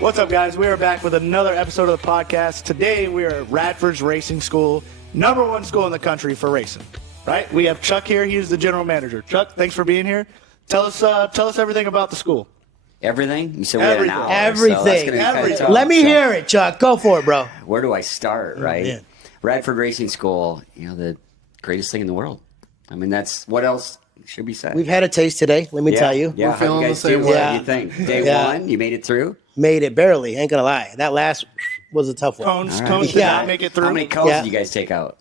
What's up, guys? We are back with another episode of the podcast. Today, we are at Radford Racing School, #1 school in the country for racing. Right? We have Chuck here. He's the general manager. Chuck, thanks for being here. Tell us everything about the school. Everything? So we had an hour, everything. So everything. Let me hear it, Chuck. Go for it, bro. Where do I start, right? Yeah. Radford Racing School, the greatest thing in the world. I mean, that's what else should be said. We've had a taste today, let me tell you. Yeah, We're feeling how you guys the same do? way. What do you think? Day one, you made it through? Made it barely, ain't gonna lie. That last was a tough one. Cones did not make it through. How many cones did you guys take out?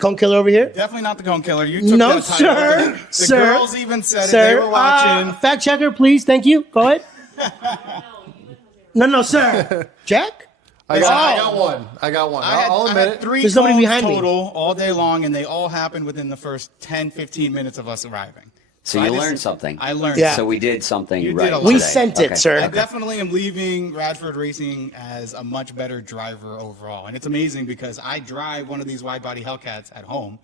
Cone killer over here? Definitely not the cone killer. You took No, that title. sir. The Sir. girls even said it. They Sir, were watching. fact checker, please. Thank you. Go ahead. No, sir. Jack? I got one. I'll I admit had it. 3 There's nobody cones behind me. total all day long, and they all happened within the first 10, 15 minutes of us arriving. So I you just- learned something. I learned Yeah. So we did something You did right a lot. We today. sent it, Okay. sir. I definitely am leaving Radford Racing as a much better driver overall. And it's amazing because I drive one of these wide body Hellcats at home.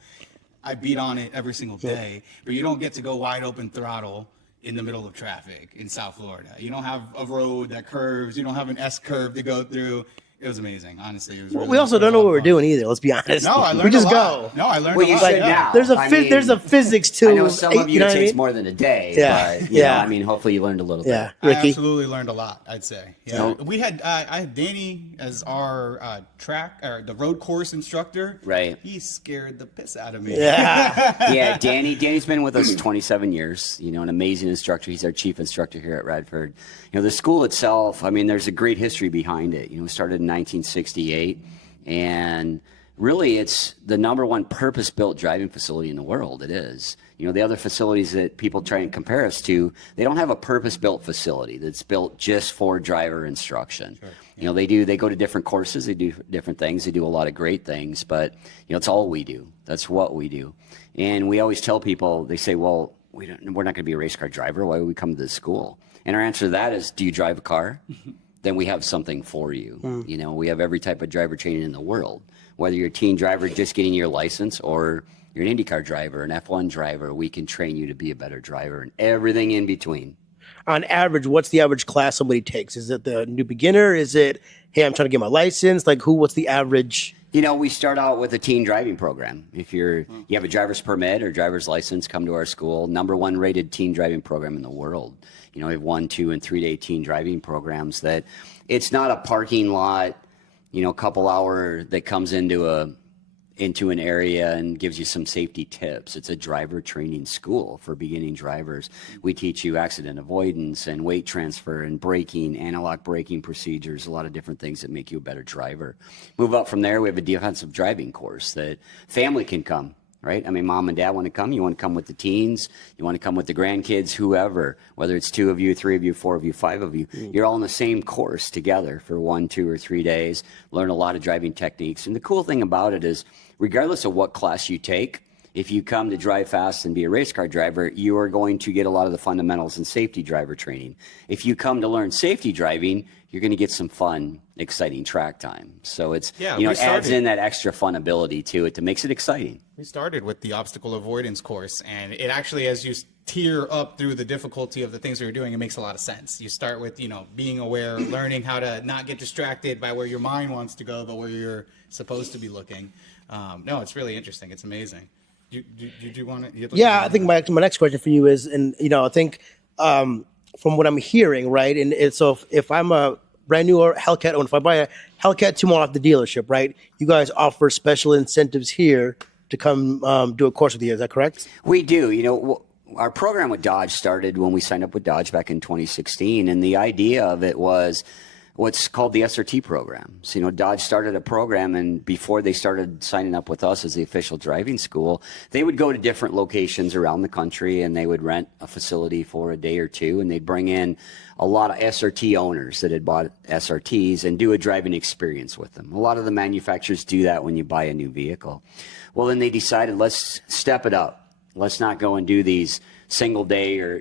I beat on it every single day, but you don't get to go wide open throttle in the middle of traffic in South Florida. You don't have a road that curves. You don't have an S curve to go through. It was amazing, honestly. It was really, We also don't know what we're doing either, let's be honest. No, I learned we just a lot. go. No, I learned Well, a you lot. should now. There's I mean, there's a physics to I know some of you, know it what I takes mean? more than a day. Yeah. But, Yeah. I mean, hopefully you learned a little Yeah, bit. I Ricky. absolutely learned a lot, I'd say. Yeah, No. we had I had Danny as our the road course instructor. Right. He scared the piss out of me. Yeah. Yeah, Danny's been with us 27 years, an amazing instructor. He's our chief instructor here at Radford. The school itself, I mean, there's a great history behind it. It started in 1968, and really it's the #1 purpose-built driving facility in the world. It is. The other facilities that people try and compare us to, they don't have a purpose-built facility that's built just for driver instruction. Sure. They go to different courses, they do different things, they do a lot of great things, but it's all we do. That's what we do. And we always tell people, they say, well, we're not going to be a race car driver. Why would we come to this school? And our answer to that is, do you drive a car? Then we have something for you. We have every type of driver training in the world. Whether you're a teen driver just getting your license or you're an IndyCar driver, an F1 driver, we can train you to be a better driver and everything in between. On average, what's the average class somebody takes? Is it the new beginner? Is it, hey, I'm trying to get my license? What's the average? We start out with a teen driving program. If you have a driver's permit or driver's license, come to our school. #1 rated teen driving program in the world. We have 1, 2, and 3 day teen driving programs that it's not a parking lot, couple hour that comes into an area and gives you some safety tips. It's a driver training school for beginning drivers. We teach you accident avoidance and weight transfer and braking, analog braking procedures, a lot of different things that make you a better driver. Move up from there, we have a defensive driving course that family can come. Right? I mean, mom and dad want to come. You want to come with the teens. You want to come with the grandkids, whoever, whether it's 2 of you, 3 of you, 4 of you, 5 of you. You're all in the same course together for 1, 2, or 3 days. Learn a lot of driving techniques. And the cool thing about it is, regardless of what class you take, if you come to drive fast and be a race car driver, you are going to get a lot of the fundamentals in safety driver training. If you come to learn safety driving, you're going to get some fun, exciting track time. So it's, it adds in that extra fun ability to it that makes it exciting. We started with the obstacle avoidance course, and it actually, as you tier up through the difficulty of the things we were doing, it makes a lot of sense. You start with, being aware, learning how to not get distracted by where your mind wants to go, but where you're supposed to be looking. No, it's really interesting. It's amazing. Do you want to? Yeah, I think my next question for you is, and I think from what I'm hearing, right, and so if I'm a brand new Hellcat owner, if I buy a Hellcat tomorrow off the dealership, right, you guys offer special incentives here to come do a course with you. Is that correct? We do. Our program with Dodge started when we signed up with Dodge back in 2016, and the idea of it was what's called the SRT program. So, Dodge started a program, and before they started signing up with us as the official driving school, they would go to different locations around the country, and they would rent a facility for a day or two, and they'd bring in a lot of SRT owners that had bought SRTs and do a driving experience with them. A lot of the manufacturers do that when you buy a new vehicle. Well, then they decided, let's step it up. Let's not go and do these single day or,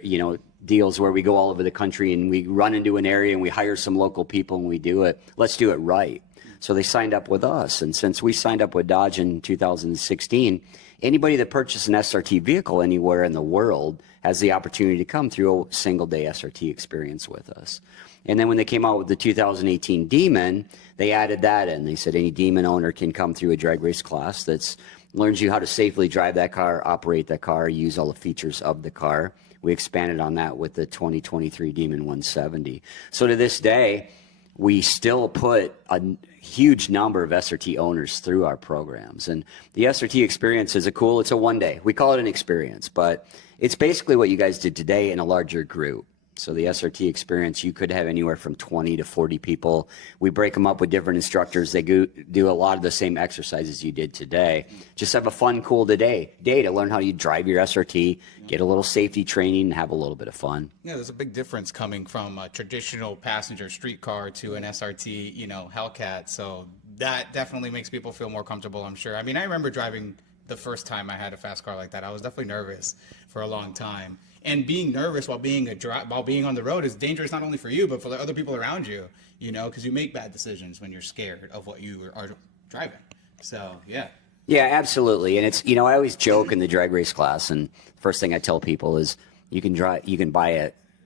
deals where we go all over the country and we run into an area and we hire some local people and we do it. Let's do it right. So they signed up with us. And since we signed up with Dodge in 2016, anybody that purchased an SRT vehicle anywhere in the world has the opportunity to come through a single day SRT experience with us. And then when they came out with the 2018 Demon, they added that in. They said any Demon owner can come through a drag race class that learns you how to safely drive that car, operate that car, use all the features of the car. We expanded on that with the 2023 Demon 170. So to this day, we still put a huge number of SRT owners through our programs. And the SRT experience is it's a one day. We call it an experience, but it's basically what you guys did today in a larger group. So the SRT experience, you could have anywhere from 20 to 40 people. We break them up with different instructors. They do a lot of the same exercises you did today. Just have a fun, cool day to learn how you drive your SRT, get a little safety training, and have a little bit of fun. Yeah, there's a big difference coming from a traditional passenger street car to an SRT, Hellcat. So that definitely makes people feel more comfortable, I'm sure. I mean, I remember driving the first time I had a fast car like that. I was definitely nervous for a long time. And being nervous while being on the road is dangerous not only for you, but for the other people around you, because you make bad decisions when you're scared of what you are driving. So, yeah. Yeah, absolutely. And it's, I always joke in the drag race class, and the first thing I tell people is you can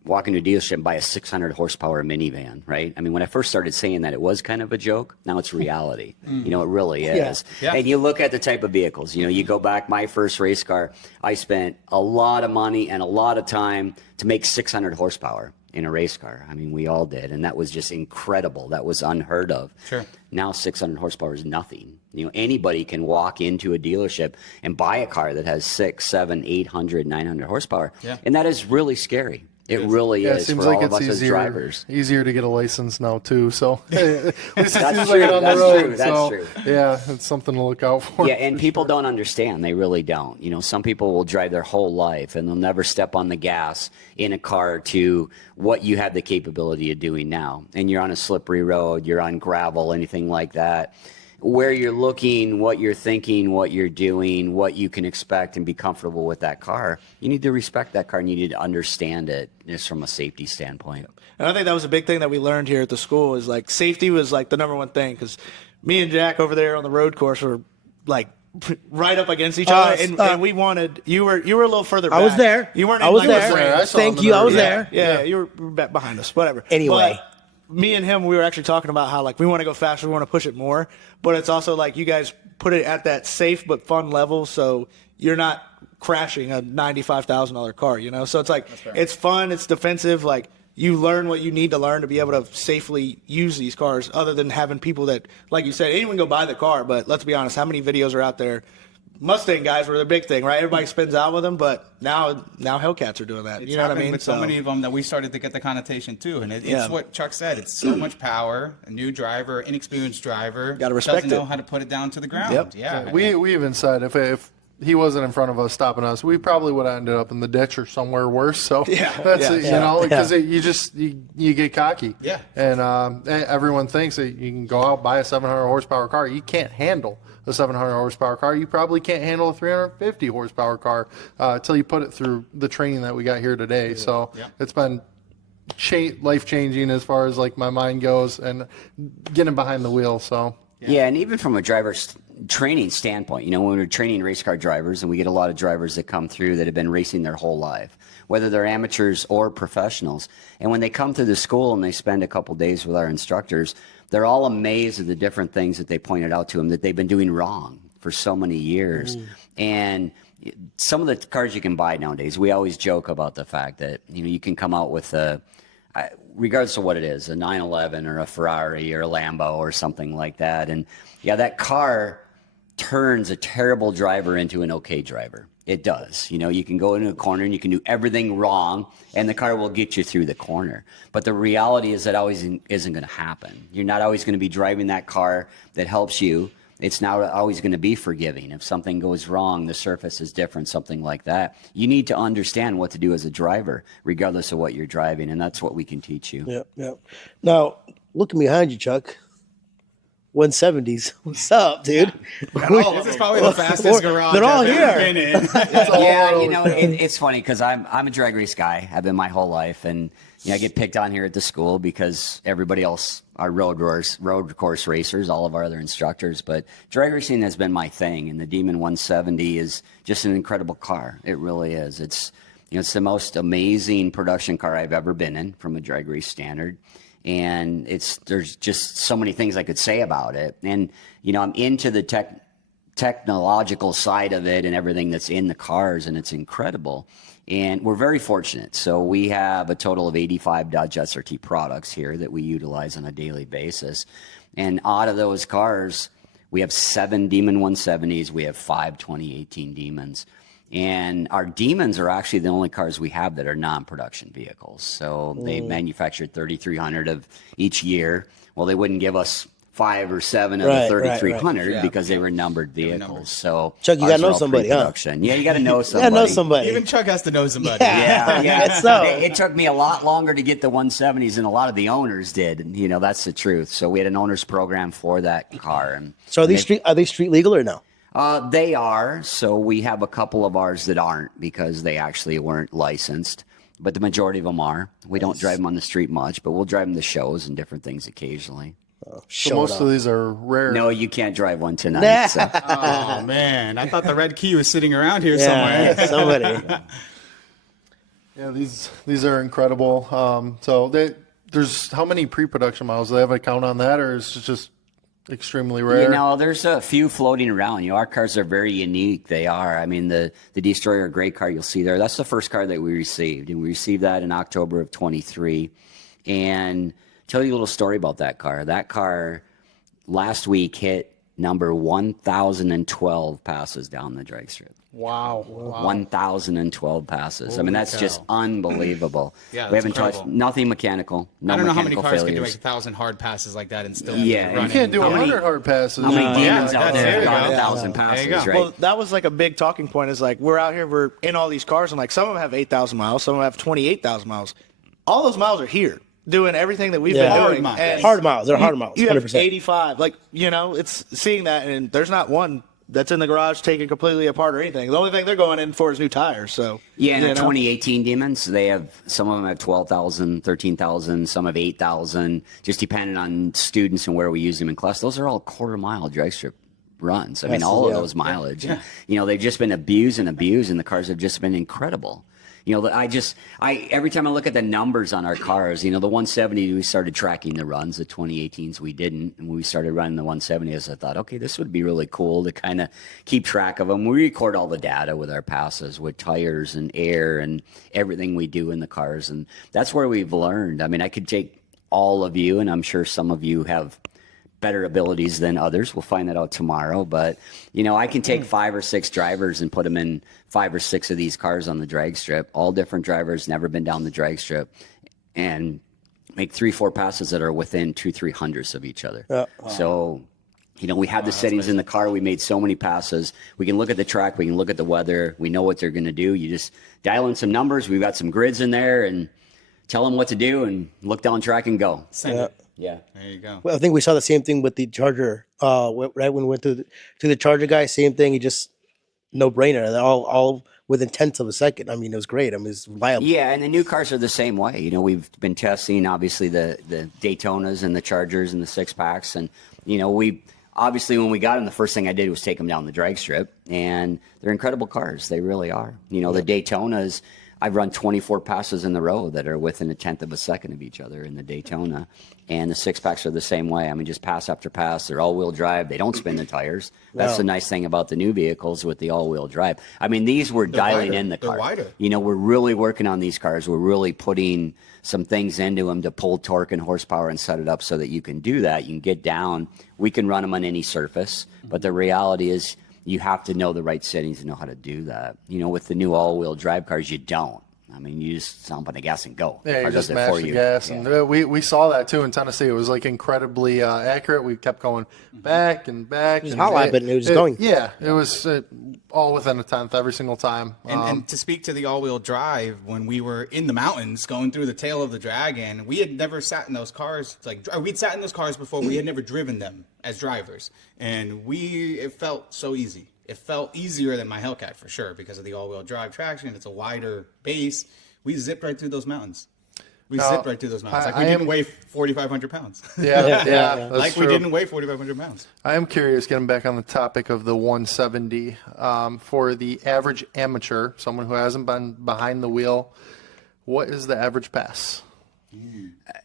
walk into a dealership and buy a 600 horsepower minivan, right? I mean, when I first started saying that, it was kind of a joke. Now it's reality. It really is. Yeah. And you look at the type of vehicles, you go back, my first race car, I spent a lot of money and a lot of time to make 600 horsepower in a race car. I mean, we all did. And that was just incredible. That was unheard of. Sure. Now 600 horsepower is nothing. Anybody can walk into a dealership and buy a car that has 600, 700, 800, 900 horsepower. Yeah. And that is really scary. It really is. It seems for like all of it's us as drivers. easier to get a license now too. So That's true. That's true. Yeah, it's something to look out for. Yeah, and people don't understand. They really don't. Some people will drive their whole life and they'll never step on the gas in a car to what you have the capability of doing now. And you're on a slippery road, you're on gravel, anything like that. Where you're looking, what you're thinking, what you're doing, what you can expect and be comfortable with that car, you need to respect that car and you need to understand it just from a safety standpoint. And I think that was a big thing that we learned here at the school is like safety was like the number one thing because me and Jack over there on the road course were like right up against each other, and we wanted you were a little further back. I was there. You weren't. I was in, like, there. I saw Thank them you. there. I was there. Yeah, you were back behind us. Whatever. Anyway. But me and him, we were actually talking about how like we want to go faster, we want to push it more, but it's also like you guys put it at that safe but fun level, so you're not crashing a $95,000 car, So it's like it's fun, it's defensive, like you learn what you need to learn to be able to safely use these cars, other than having people that, like you said, anyone go buy the car. But let's be honest, how many videos are out there? Mustang guys were the big thing, right? Everybody spins out with them, but now Hellcats are doing that. It's you know what I happened mean? with so many of them that we started to get the connotation too, and it's what Chuck said. It's so much power. A new driver, inexperienced driver, Gotta respect doesn't know it. how to put it down to the ground. Yep. Yeah, We even said if he wasn't in front of us stopping us, we probably would have ended up in the ditch or somewhere worse. So that's it, because you get cocky. Yeah. And everyone thinks that you can go out buy a 700 horsepower car. You can't handle a 700 horsepower car. You probably can't handle a 350 horsepower car until you put it through the training that we got here today. So it's been life changing as far as like my mind goes and getting behind the wheel. So yeah, and even from a driver's training standpoint, when we're training race car drivers, and we get a lot of drivers that come through that have been racing their whole life, whether they're amateurs or professionals. And when they come through the school and they spend a couple days with our instructors, they're all amazed at the different things that they pointed out to them that they've been doing wrong for so many years. And some of the cars you can buy nowadays, we always joke about the fact that, you can come out with regardless of what it is, a 911 or a Ferrari or a Lambo or something like that. And that car turns a terrible driver into an okay driver. It does. You can go into a corner and you can do everything wrong and the car will get you through the corner. But the reality is that always isn't going to happen. You're not always going to be driving that car that helps you. It's not always going to be forgiving. If something goes wrong, the surface is different, something like that. You need to understand what to do as a driver, regardless of what you're driving, and that's what we can teach you. Yeah. Now, looking behind you, Chuck, 170s. What's up, dude? This is probably the fastest garage They're all I've ever here. been in. Yeah, you know, it's funny because I'm a drag race guy. I've been my whole life, and I get picked on here at the school because everybody else are road course racers, all of our other instructors. But drag racing has been my thing, and the Demon 170 is just an incredible car. It really is. It's it's the most amazing production car I've ever been in from a drag race standard. And there's just so many things I could say about it. And, I'm into the technological side of it and everything that's in the cars, and it's incredible. And we're very fortunate. So we have a total of 85 Dodge SRT products here that we utilize on a daily basis. And out of those cars, we have 7 Demon 170s. We have 5 2018 Demons. And our Demons are actually the only cars we have that are non-production vehicles. So they manufactured 3,300 of each year. Well, they wouldn't give us 5 or 7 of the 3,300 because they were numbered vehicles. So Chuck, you gotta know somebody, huh? Yeah, you got to know somebody. Yeah, know somebody. Even Chuck has to know somebody. Yeah. Guess so. It took me a lot longer to get the 170s than a lot of the owners did. And, that's the truth. So we had an owner's program for that car. And So are they street legal or no? they are. So we have a couple of ours that aren't because they actually weren't licensed. But the majority of them are. We don't drive them on the street much, but we'll drive them to shows and different things occasionally. So most of these are rare. No, you can't drive one tonight. So. Oh, man. I thought the red key was sitting around here Yeah, somewhere. somebody. Yeah, these are incredible. So there's how many pre-production models? Do they have a count on that, or is it just extremely rare? There's a few floating around. Our cars are very unique. They are. I mean, the Destroyer gray car you'll see there, that's the first car that we received. And we received that in October of 23. And tell you a little story about that car. That car last week hit number 1,012 passes down the drag strip. Wow. 1,012 passes. I mean, that's cow. just unbelievable. Yeah, we that's haven't touched incredible. nothing mechanical. No I don't know how mechanical many cars can do failures. 1,000 hard passes like that and still Yeah, be you running. You can't do How many- 100 hard passes. How many Yeah, demons out that's there it. have got Yeah. 1,000 There you passes, go. right? Well, that was like a big talking point. Is like we're out here, we're in all these cars, and like some of them have 8,000 miles, some of them have 28,000 miles. All those miles are here doing everything that we've Yeah. been Hard doing. miles. And Hard miles. They're hard miles. You have 100%. 85. Like it's seeing that, and there's not one that's in the garage taken completely apart or anything. The only thing they're going in for is new tires. So Yeah, and you the know? 2018 Demons, some of them have 12,000, 13,000, some have 8,000, just depending on students and where we use them in class. Those are all quarter-mile drag strip runs. I mean, all of those mileage. And, they've just been abused, and the cars have just been incredible. Every time I look at the numbers on our cars, the 170, we started tracking the runs. The 2018s, we didn't. And when we started running the 170s, I thought, okay, this would be really cool to kind of keep track of them. We record all the data with our passes, with tires and air and everything we do in the cars. And that's where we've learned. I mean, I could take all of you, and I'm sure some of you have better abilities than others. We'll find that out tomorrow. But, I can take 5 or 6 drivers and put them in 5 or 6 of these cars on the drag strip, all different drivers, never been down the drag strip, and make 3-4 passes that are within 2-3 hundredths of each other. So, we have the settings in the car. We made so many passes. We can look at the track. We can look at the weather. We know what they're going to do. You just dial in some numbers. We've got some grids in there and tell them what to do and look down track and go. Send it. Yeah. There you go. Well, I think we saw the same thing with the Charger. Right when we went to the Charger guy, same thing. He just no brainer. All within tenths of a second. I mean, it was great. I mean, it's reliable. Yeah, and the new cars are the same way. We've been testing obviously the Daytonas and the Chargers and the SIXPACKs, and we obviously when we got them, the first thing I did was take them down the drag strip, and they're incredible cars. They really are. The Daytonas, I've run 24 passes in the row that are within a tenth of a second of each other in the Daytona. And the SIXPACKs are the same way. I mean, just pass after pass. They're all-wheel drive. They don't spin the tires. That's the nice thing about the new vehicles with the all-wheel drive. I mean, these we're dialing wider. in the They're car. wider. We're really working on these cars. We're really putting some things into them to pull torque and horsepower and set it up so that you can do that. You can get down. We can run them on any surface. But the reality is you have to know the right settings to know how to do that. With the new all-wheel drive cars, you don't. I mean, you just stomp on the gas and go. Yeah, you Car just does it mash for the you. gas, Yeah. and we saw that too in Tennessee. It was like incredibly accurate. We kept going back and back. Just and hot lap it and it was going. Yeah, it was all within a tenth every single time. And to speak to the all-wheel drive, when we were in the mountains going through the tail of the Dragon, we had never sat in those cars. We'd sat in those cars before. We had never driven them as drivers, and it felt so easy. It felt easier than my Hellcat for sure because of the all-wheel drive traction. It's a wider base. We zipped right through those mountains. Like we didn't weigh 4,500 pounds. Yeah, that's like true. we didn't weigh 4,500 pounds. I am curious, getting back on the topic of the 170, for the average amateur, someone who hasn't been behind the wheel, what is the average pass?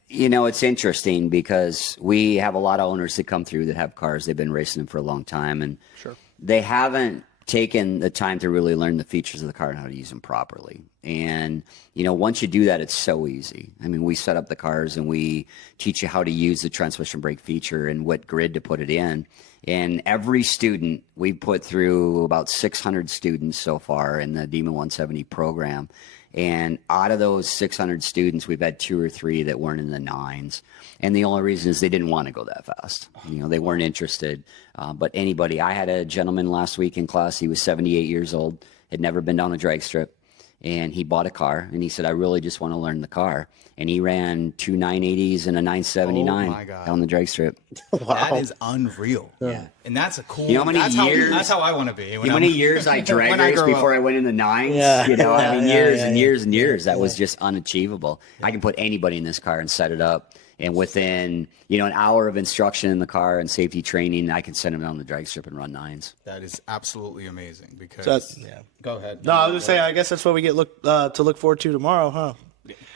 You know, it's interesting because we have a lot of owners that come through that have cars. They've been racing them for a long time, and they haven't taken the time to really learn the features of the car and how to use them properly. And, you know, once you do that, it's so easy. I mean, we set up the cars and we teach you how to use the transmission brake feature and what grid to put it in. And every student, we've put through about 600 students so far in the Demon 170 program. And out of those 600 students, we've had 2 or 3 that weren't in the 9s. And the only reason is they didn't want to go that fast. You know, they weren't interested. But anybody, I had a gentleman last week in class, he was 78 years old, had never been down a drag strip. And he bought a car, and he said, I really just want to learn the car. And he ran 2 980s and a 979 down the drag strip. That is unreal. Yeah. And that's a cool, you know how many that's how I want to be. You know how many years I drag raced before I went in the 9s? Yeah. You know, I mean, years and years and years. That was just unachievable. I can put anybody in this car and set it up. And within, you know, an hour of instruction in the car and safety training, I can send them down the drag strip and run 9s. That is absolutely amazing because, go ahead. No, I was going to say, I guess that's what we get to look forward to tomorrow, huh?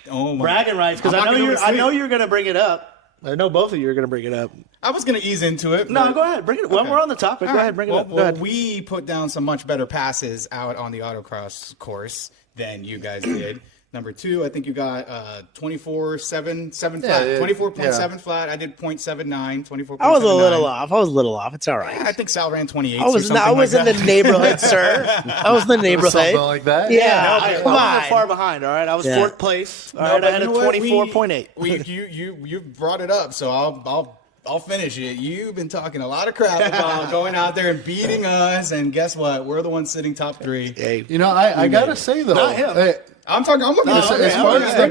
Oh my. Bragging rights, because I know you're going to bring it up. I know both of you are going to bring it up. I was going to ease into it. No, go ahead. Bring it up. Well, we're on the topic. Go ahead. Bring it up. Go ahead. We put down some much better passes out on the autocross course than you guys did. Number 2, I think you got 24.7 flat, 24.7 flat. I did 0.79, 24.79. I was a little off. It's all right. I think Sal ran 28. I was in the neighborhood, sir. I was in the neighborhood. Something like that. Yeah, I come wasn't on. far behind, all right? I was Yeah. 4th place. All right, I had a 24.8. You brought it up, so I'll finish it. You've been talking a lot of crap about going out there and beating us, and guess what? We're the ones sitting top 3. Hey, You know, I gotta say though, Not him. I'm looking as far as the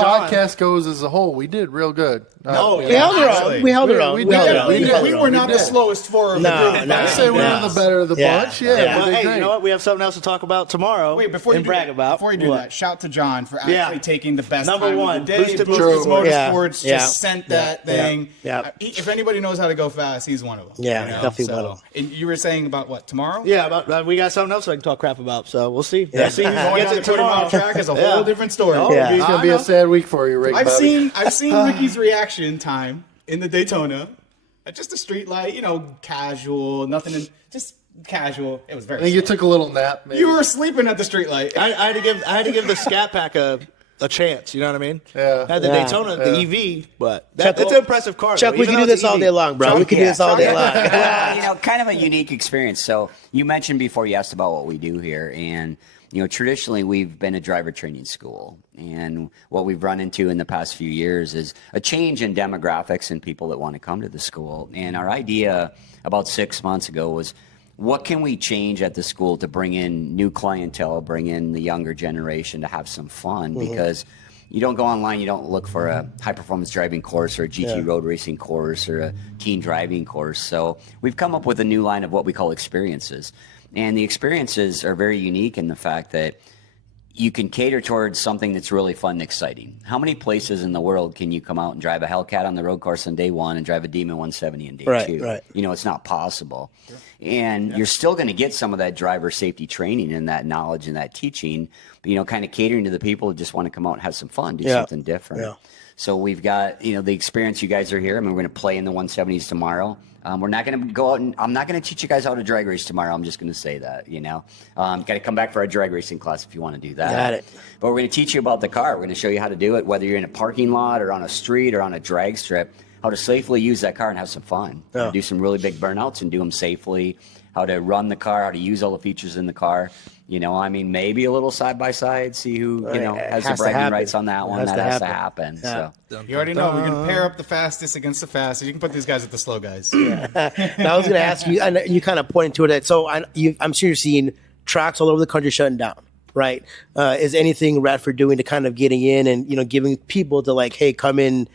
podcast goes as a whole, we did real good. we held our own. We held our own. We were not the slowest 4 of the group. I'd say we were the better of the bunch. Yeah, Well, we did hey, great. you know what? We have something else to talk about tomorrow. Wait, before you do brag that, about. before you do What? that, shout to John for actually taking the best Number time one, of the day. Boosted Boosted Motorsports. Motorsports Yeah. just sent that thing. Yeah. If anybody knows how to go fast, he's one of them. Yeah, definitely one of them. And you were saying about what, tomorrow? Yeah, but we got something else I can talk crap about, so we'll see. Yeah. We'll see who Going gets down it the 20 mile tomorrow. track is a whole different story. Yeah. It's gonna be a sad week for you, Rick. I've Bobby. seen Ricky's reaction time in the Daytona. Just a street light, casual, just casual. It was very. I think you slow. took a little nap. Maybe. You were sleeping at the street light. I had to give the Scat Pack a chance. You know what I mean? Yeah. I had the Yeah. Daytona, the EV, but Chuck, it's an impressive car. Chuck, though, we even can do though it's this all EV. day long, bro. We can do this all day long. Well, kind of a unique experience. So you mentioned before you asked about what we do here, and traditionally we've been a driver training school, and what we've run into in the past few years is a change in demographics and people that want to come to the school. And our idea about 6 months ago was, what can we change at the school to bring in new clientele, bring in the younger generation to have some fun? Because you don't go online, you don't look for a high-performance driving course or a GT road racing course or a teen driving course. So we've come up with a new line of what we call experiences. And the experiences are very unique in the fact that you can cater towards something that's really fun and exciting. How many places in the world can you come out and drive a Hellcat on the road course on day 1 and drive a Demon 170 in day 2? Right. It's not possible. Sure. And you're still going to get some of that driver safety training and that knowledge and that teaching, but, kind of catering to the people who just want to come out and have some fun, do something different. Yeah. So we've got, the experience. You guys are here. I mean, we're going to play in the 170s tomorrow. We're not going to go out and I'm not going to teach you guys how to drag race tomorrow. I'm just going to say that, got to come back for our drag racing class if you want to do that. Got it. But we're going to teach you about the car. We're going to show you how to do it, whether you're in a parking lot or on a street or on a drag strip, how to safely use that car and have some fun. Do some really big burnouts and do them safely. how to run the car, how to use all the features in the car. You know, I mean, maybe a little side by side, see who has the bragging rights on that one. That has to happen. Yeah. So You already know we can pair up the fastest against the fastest. You can put these guys with the slow guys. Now, I was going to ask you, and you kind of pointed to it. So I'm sure you're seeing tracks all over the country shutting down, right? Is anything Radford doing to kind of getting in and, giving people to like, hey, come in,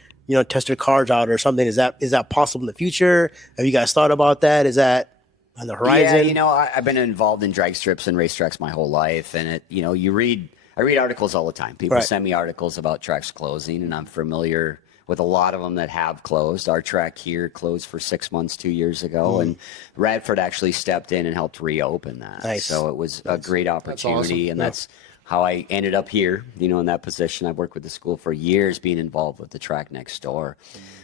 test your cars out or something? Is that possible in the future? Have you guys thought about that? Is that on the horizon? Yeah, I've been involved in drag strips and racetracks my whole life, and I read articles all the time. People send me articles about tracks closing, and I'm familiar with a lot of them that have closed. Our track here closed for 6 months 2 years ago, and Radford actually stepped in and helped reopen that. Nice. So it was a great opportunity, and that's how I ended up here, in that position. I've worked with the school for years, being involved with the track next door.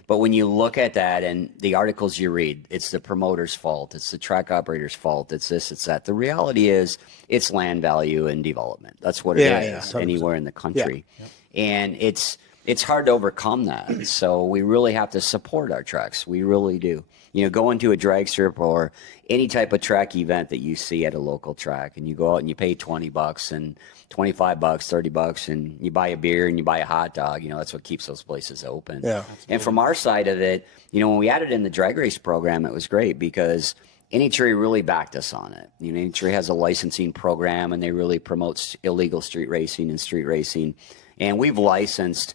But when you look at that and the articles you read, it's the promoter's fault, it's the track operator's fault, it's this, it's that. The reality is it's land value and development. That's what it is anywhere in the country. Yeah. And it's hard to overcome that. So we really have to support our tracks. We really do. Going to a drag strip or any type of track event that you see at a local track, and you go out and you pay $20 and $25, $30, and you buy a beer and you buy a hot dog. That's what keeps those places open. Yeah. And from our side of it, when we added in the drag race program, it was great because NHRA really backed us on it. NHRA has a licensing program, and they really promote illegal street racing and street racing. And we've licensed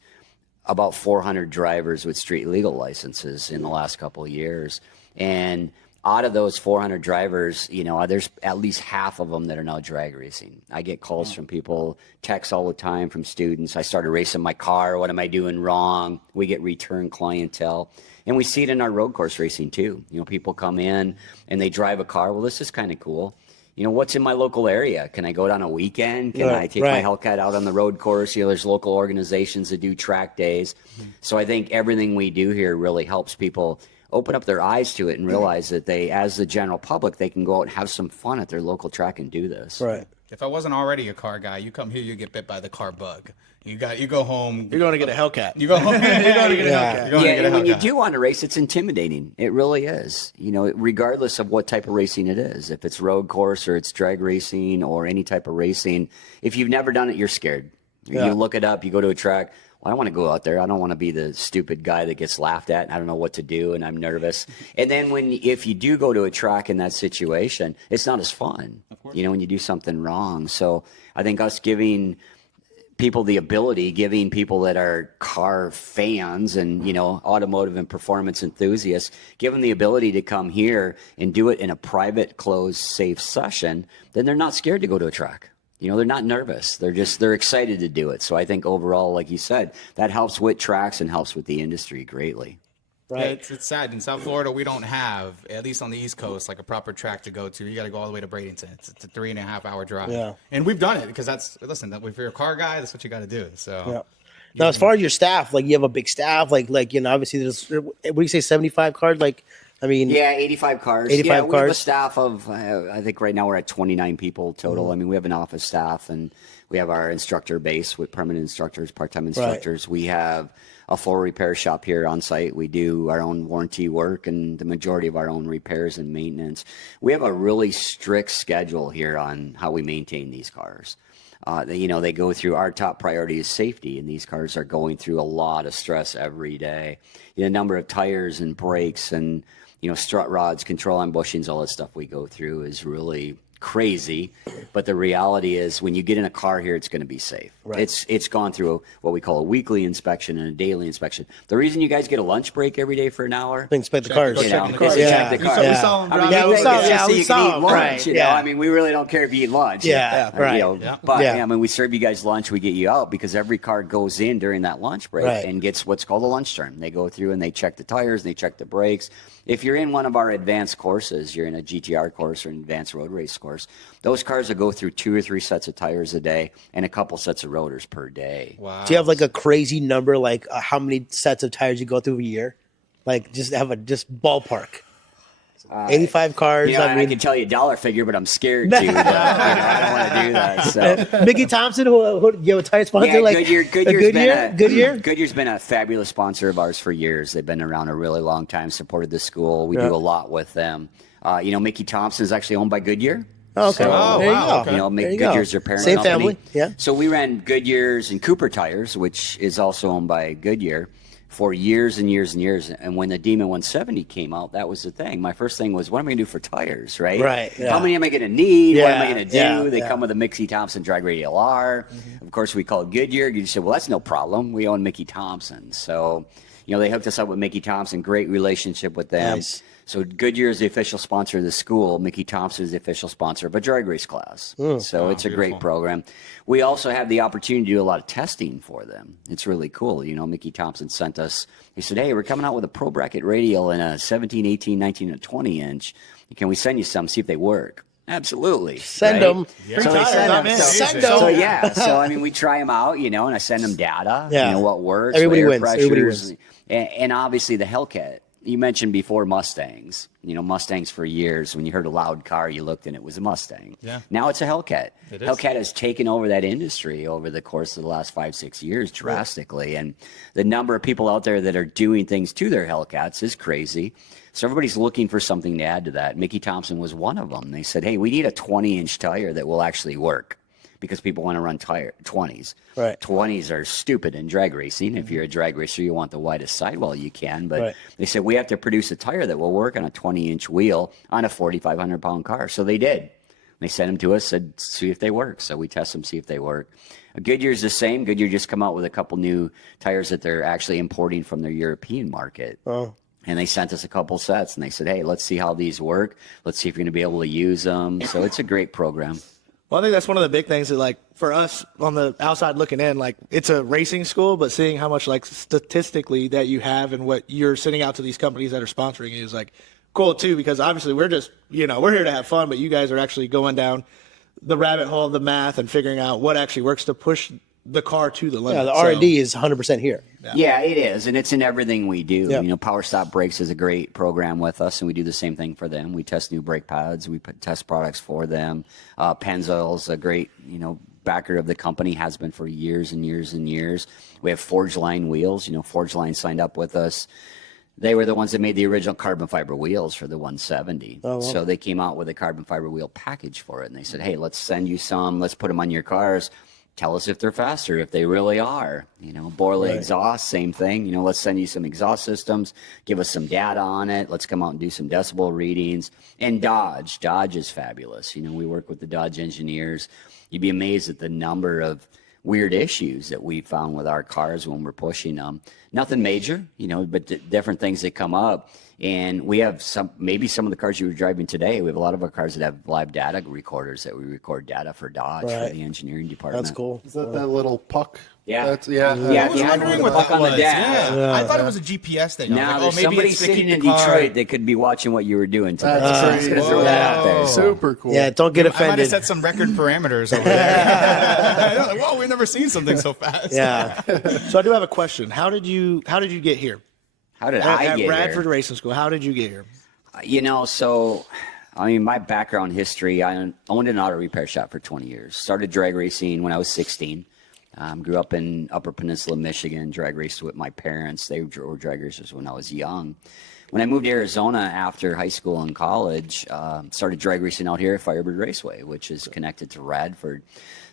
about 400 drivers with street legal licenses in the last couple of years. And out of those 400 drivers, there's at least half of them that are now drag racing. I get calls from people, texts all the time from students. I started racing my car. What am I doing wrong? We get return clientele. And we see it in our road course racing too. People come in and they drive a car. Well, this is kind of cool. What's in my local area? Can I go down a weekend? Can I take my Hellcat out on the road course? There's local organizations that do track days. So I think everything we do here really helps people open up their eyes to it and realize that they, as the general public, they can go out and have some fun at their local track and do this. Right. If I wasn't already a car guy, you come here, you get bit by the car bug. You go home. You're going to get a Hellcat. You go home. You're going to get a Hellcat. And when you do want to race, it's intimidating. It really is. Regardless of what type of racing it is, if it's road course or it's drag racing or any type of racing, if you've never done it, you're scared. Yeah. You look it up. You go to a track. Well, I don't want to go out there. I don't want to be the stupid guy that gets laughed at, and I don't know what to do, and I'm nervous. And then if you do go to a track in that situation, it's not as fun. When you do something wrong. So I think us giving people the ability, giving people that are car fans and, automotive and performance enthusiasts, give them the ability to come here and do it in a private, closed, safe session, then they're not scared to go to a track. They're not nervous. They're excited to do it. So I think overall, like you said, that helps with tracks and helps with the industry greatly. Right. Yeah, it's sad. In South Florida, we don't have, at least on the East Coast, like a proper track to go to. You got to go all the way to Bradenton. It's a 3.5 hour drive. Yeah. And we've done it because if you're a car guy, that's what you got to do. So. Yeah. Now, as far as your staff, like you have a big staff, obviously there's, what do you say, 75 cars? 85 cars. 85 we cars. have a staff of, I think right now we're at 29 people total. I mean, we have an office staff, and we have our instructor base with permanent instructors, part-time instructors. We have a full repair shop here on site. We do our own warranty work and the majority of our own repairs and maintenance. We have a really strict schedule here on how we maintain these cars. They go through, our top priority is safety, and these cars are going through a lot of stress every day. The number of tires and brakes and, strut rods, control arm bushings, all that stuff we go through is really crazy. But the reality is when you get in a car here, it's going to be safe. Right. It's gone through what we call a weekly inspection and a daily inspection. The reason you guys get a lunch break every day for an hour, inspect the cars. Check the cars. We saw them. We saw them. Right. I mean, we really don't care if you eat lunch. But we serve you guys lunch. We get you out because every car goes in during that lunch break and gets what's called a lunch term. They go through and they check the tires and they check the brakes. If you're in one of our advanced courses, you're in a GTR course or an advanced road race course, those cars will go through 2 or 3 sets of tires a day and a couple sets of rotors per day. Wow. Do you have a crazy number, how many sets of tires you go through a year? Just ballpark. 85 cars. I can tell you a dollar figure, but I'm scared to. I don't want to do that. So. Mickey Thompson, who you have a tire sponsor? Goodyear's been a fabulous sponsor of ours for years. They've been around a really long time, supported the school. We do a lot with them. Mickey Thompson is actually owned by Goodyear. Oh, okay. So, There you wow, go. okay. You know, There you go. Goodyear's their parent Same company. family, yeah. So we ran Goodyear's and Cooper Tires, which is also owned by Goodyear, for years and years and years. And when the Demon 170 came out, that was the thing. My first thing was, what am I going to do for tires, right? Right, yeah. How many am I going to need? What am I Yeah, going to do? yeah, They yeah. come with a Mickey Thompson drag radial R. Of course, we called Goodyear. You said, well, that's no problem. We own Mickey Thompson. So, they hooked us up with Mickey Thompson. Great relationship with them. Nice. So Goodyear is the official sponsor of the school. Mickey Thompson is the official sponsor of a drag race class. So it's a great beautiful. program. We also have the opportunity to do a lot of testing for them. It's really cool. Mickey Thompson sent us, he said, hey, we're coming out with a pro bracket radial and a 17, 18, 19, and 20 inch. Can we send you some, see if they work? Absolutely. Send right? them. Yeah. So they send I'm them. in. So, Send so, them. yeah. So I mean, we try them out, and I send them data. Yeah. What works. Everybody air wins. Everybody pressures, wins. And obviously the Hellcat. You mentioned before Mustangs. Mustangs for years. When you heard a loud car, you looked and it was a Mustang. Yeah. Now it's a Hellcat. It is. Hellcat has taken over that industry over the course of the last 5-6 years drastically, and the number of people out there that are doing things to their Hellcats is crazy. So everybody's looking for something to add to that. Mickey Thompson was one of them. They said, hey, we need a 20-inch tire that will actually work, because people want to run 20s. Right. 20s are stupid in drag racing. If you're a drag racer, you want the widest sidewall you can. But Right. they said, we have to produce a tire that will work on a 20-inch wheel on a 4,500-pound car. So they did. They sent them to us, said, see if they work. So we test them, see if they work. Goodyear's the same. Goodyear just come out with a couple new tires that they're actually importing from their European market. Oh. And they sent us a couple sets, and they said, hey, let's see how these work. Let's see if you're going to be able to use them. So it's a great program. Well, I think that's one of the big things that, like, for us on the outside looking in, like, it's a racing school, but seeing how much, like, statistically that you have and what you're sending out to these companies that are sponsoring you is, like, cool, too, because obviously we're just, we're here to have fun, but you guys are actually going down the rabbit hole of the math and figuring out what actually works to push the car to the limit. Yeah, the R&D is 100% here. Yeah, it is, and it's in everything we do. Yeah. Power Stop Brakes is a great program with us, and we do the same thing for them. We test new brake pads, we test products for them. Pennzoil's a great, backer of the company, has been for years and years and years. We have Forge Line wheels. Forge Line signed up with us. They were the ones that made the original carbon fiber wheels for the 170. Oh, wow. So they came out with a carbon fiber wheel package for it, and they said, hey, let's send you some. Let's put them on your cars. Tell us if they're faster, if they really are. Borla Right. exhaust, same thing. Let's send you some exhaust systems, give us some data on it. Let's come out and do some decibel readings. And Dodge is fabulous. We work with the Dodge engineers. You'd be amazed at the number of weird issues that we found with our cars when we're pushing them. Nothing major, but different things that come up. And we have maybe some of the cars you were driving today. We have a lot of our cars that have live data recorders that we record data for Dodge, for Right. the engineering department. That's cool. Is that little puck? Yeah. That's, yeah. Yeah, I was you had wondering one what with the that puck on the was. dash. Yeah. I thought it was a GPS thing. I was Now like, there's maybe somebody it's to sitting keep in the car- Detroit that could be watching what you were doing today. That's So I'm just crazy. gonna throw that out there. Super cool. Yeah, don't get I might have offended. set some record parameters over there. Like, whoa, we've never seen something so fast. Yeah. So I do have a question. How did you get here? How did At I get Radford here? Racing School, how did you get here? My background history, I owned an auto repair shop for 20 years. Started drag racing when I was 16. Grew up in Upper Peninsula, Michigan. Drag raced with my parents. They were drag racers when I was young. When I moved to Arizona after high school and college, started drag racing out here at Firebird Raceway, which is connected to Radford.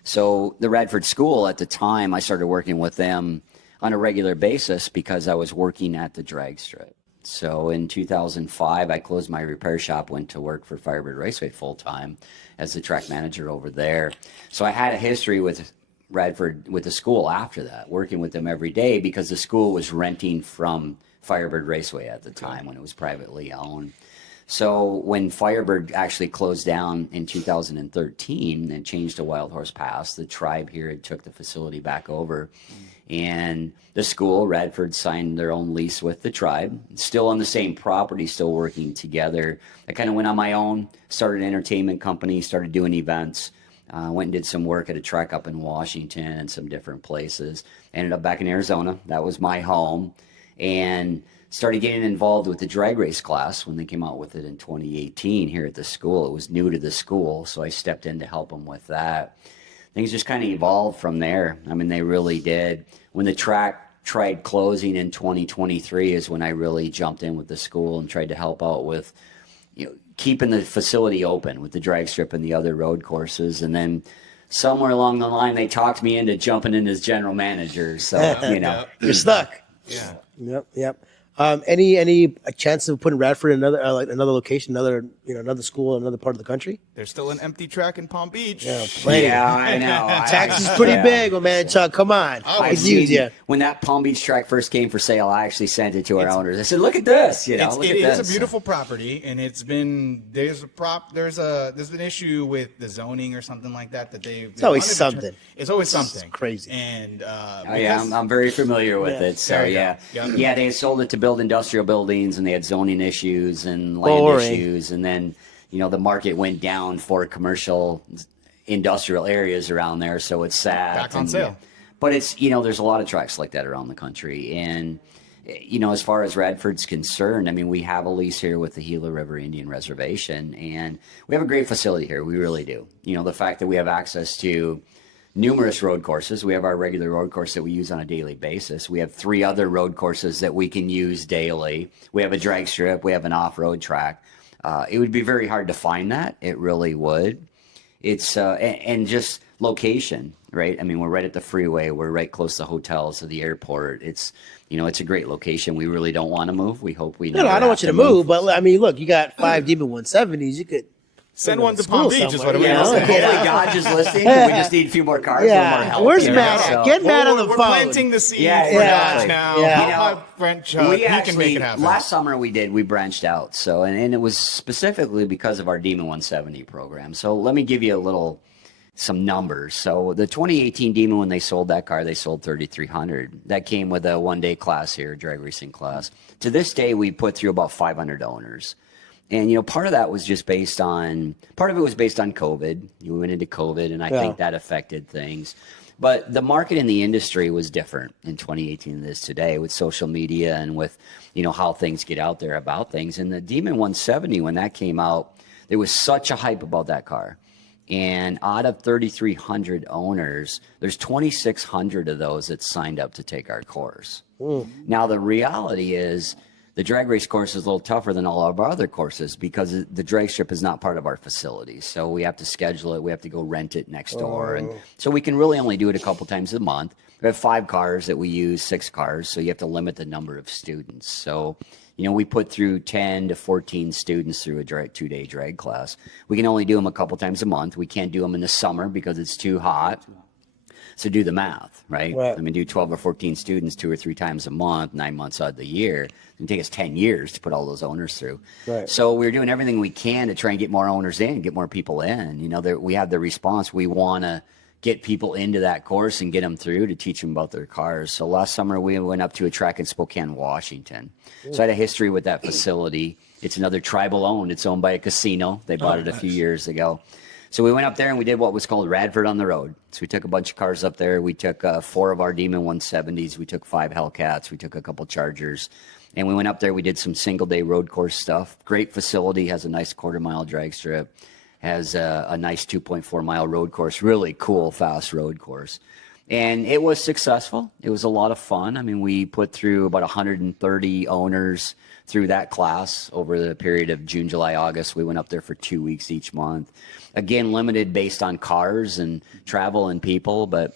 So the Radford School at the time, I started working with them on a regular basis because I was working at the drag strip. So in 2005, I closed my repair shop, went to work for Firebird Raceway full-time as the track manager over there. So I had a history with Radford, with the school after that, working with them every day because the school was renting from Firebird Raceway at the time when it was privately owned. So when Firebird actually closed down in 2013 and changed to Wild Horse Pass, the tribe here had took the facility back over. And the school, Radford, signed their own lease with the tribe, still on the same property, still working together. I kind of went on my own, started an entertainment company, started doing events, went and did some work at a track up in Washington and some different places. Ended up back in Arizona. That was my home. And started getting involved with the drag race class when they came out with it in 2018 here at the school. It was new to the school, so I stepped in to help them with that. Things just kind of evolved from there. I mean, they really did. When the track tried closing in 2023 is when I really jumped in with the school and tried to help out with, keeping the facility open with the drag strip and the other road courses. And then somewhere along the line, they talked me into jumping in as general manager. So, You're stuck. Yeah. Yep. Any chance of putting Radford in another another location, another school, another part of the country? There's still an empty track in Palm Beach. Yeah, I know. Texas is pretty big, oh man, Chuck. Come on, I it's huge. Yeah. When that Palm Beach track first came for sale, I actually sent it to our owners. I said, "Look at this! Look at It this." is a beautiful property, and there's been an issue with the zoning or something like that It's always something. It's always something. It's crazy. And I'm very familiar with it. So they sold it to build industrial buildings, and they had zoning issues and land issues, and then the market went down for commercial industrial areas around there, so it's sad. Back on sale. But it's there's a lot of tracks like that around the country, and as far as Radford's concerned, I mean, we have a lease here with the Gila River Indian Reservation, and we have a great facility here. We really do. The fact that we have access to numerous road courses. We have our regular road course that we use on a daily basis. We have 3 other road courses that we can use daily. We have a drag strip. We have an off-road track. It would be very hard to find that. It really would. It's and just location, right? I mean, we're right at the freeway. We're right close to hotels, to the airport. It's it's a great location. We really don't want to move. We hope we. No, I don't want you to move, but I mean, look, you got 5 Demon 170s. You could. Send one to Palm Beach is what I'm saying. Hopefully Dodge is listening. We just need a few more cars. Yeah. A little more help. Where's Matt? So. Get Matt on the we're phone. planting the seed for exactly. Dodge now. Yeah. My friend Chuck, he can make it happen. Last summer we branched out. So, and it was specifically because of our Demon 170 program. So let me give you some numbers. So the 2018 Demon, when they sold that car, they sold 3,300. That came with a 1-day class here, drag racing class. To this day, we put through about 500 owners. And, part of that was just based on COVID. We went into COVID, and I think that affected things. But the market in the industry was different in 2018 than it is today with social media and with, how things get out there about things. And the Demon 170, when that came out, there was such a hype about that car. And out of 3,300 owners, there's 2,600 of those that signed up to take our course. Now, the reality is, the drag race course is a little tougher than all of our other courses because the drag strip is not part of our facility. So we have to schedule it. We have to go rent it next door. And so we can really only do it a couple times a month. We have 5 cars that we use, 6 cars. So you have to limit the number of students. So, we put through 10 to 14 students through a 2-day drag class. We can only do them a couple times a month. We can't do them in the summer because it's too hot. So do the math, right? I mean, do 12 or 14 students 2 or 3 times a month, 9 months out of the year. It can take us 10 years to put all those owners through. Right. So we're doing everything we can to try and get more owners in, get more people in. We have the response. We want to get people into that course and get them through to teach them about their cars. So last summer we went up to a track in Spokane, Washington. So I had a history with that facility. It's another tribal owned. It's owned by a casino. They bought it a few years ago. So we went up there and we did what was called Radford on the road. So we took a bunch of cars up there. We took 4 of our Demon 170s. We took 5 Hellcats. We took a couple Chargers. And we went up there. We did some single-day road course stuff. Great facility. Has a nice quarter-mile drag strip. Has a nice 2.4-mile road course. Really cool, fast road course. And it was successful. It was a lot of fun. I mean, we put through about 130 owners through that class over the period of June, July, August. We went up there for 2 weeks each month. Again, limited based on cars and travel and people. But,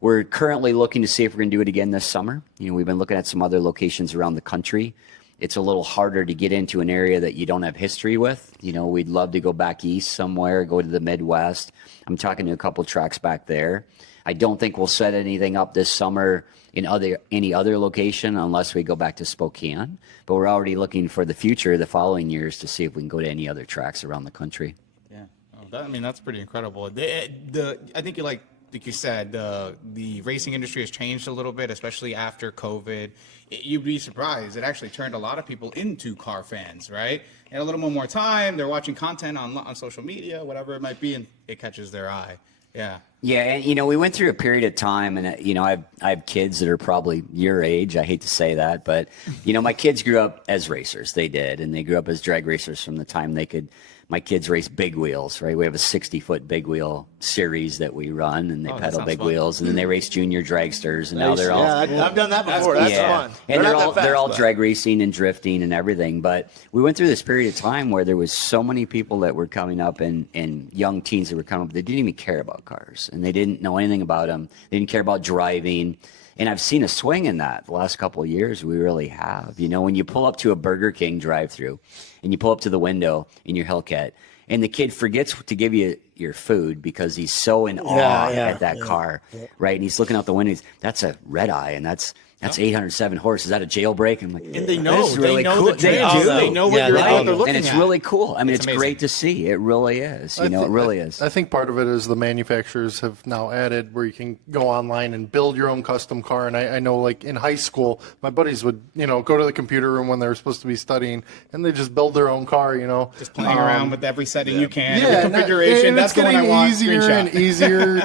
we're currently looking to see if we're going to do it again this summer. We've been looking at some other locations around the country. It's a little harder to get into an area that you don't have history with. We'd love to go back east somewhere, go to the Midwest. I'm talking to a couple tracks back there. I don't think we'll set anything up this summer in any other location unless we go back to Spokane. But we're already looking for the future, the following years, to see if we can go to any other tracks around the country. Yeah, that's pretty incredible. I think like you said, the racing industry has changed a little bit, especially after COVID. You'd be surprised. It actually turned a lot of people into car fans, right? And a little more time. They're watching content on social media, whatever it might be, and it catches their eye. Yeah. Yeah, and we went through a period of time, and I have kids that are probably your age. I hate to say that, but my kids grew up as racers. They did, and they grew up as drag racers from the time they could. my kids race big wheels, right? We have a 60-foot big wheel series that we run, and they pedal big fun. wheels, and then they race junior dragsters, and now they're all I've done that before. That's fun. and they're all not that they're all fast, drag racing and drifting and everything. But we went through this period of time where there was so many people that were coming up and young teens that were coming up. They didn't even care about cars, and they didn't know anything about them. They didn't care about driving. And I've seen a swing in that the last couple of years. We really have. You know, when you pull up to a Burger King drive-through and you pull up to the window in your Hellcat, and the kid forgets to give you your food because he's so in awe at that car, right? And he's looking out the window. That's a red eye, and that's 807 horse. Is that a jailbreak? I'm like, And they know. this is really they know cool. the trends. They know what they're looking and it's at. really cool. I mean, it's amazing. great to see. It really is. You know, it really is. I think part of it is the manufacturers have now added where you can go online and build your own custom car. And I know, like in high school, my buddies would, go to the computer room when they were supposed to be studying, and they just build their own car. Just playing around with every setting you can, Yeah, every configuration. and That's it's the one I getting want. easier Screenshot. and easier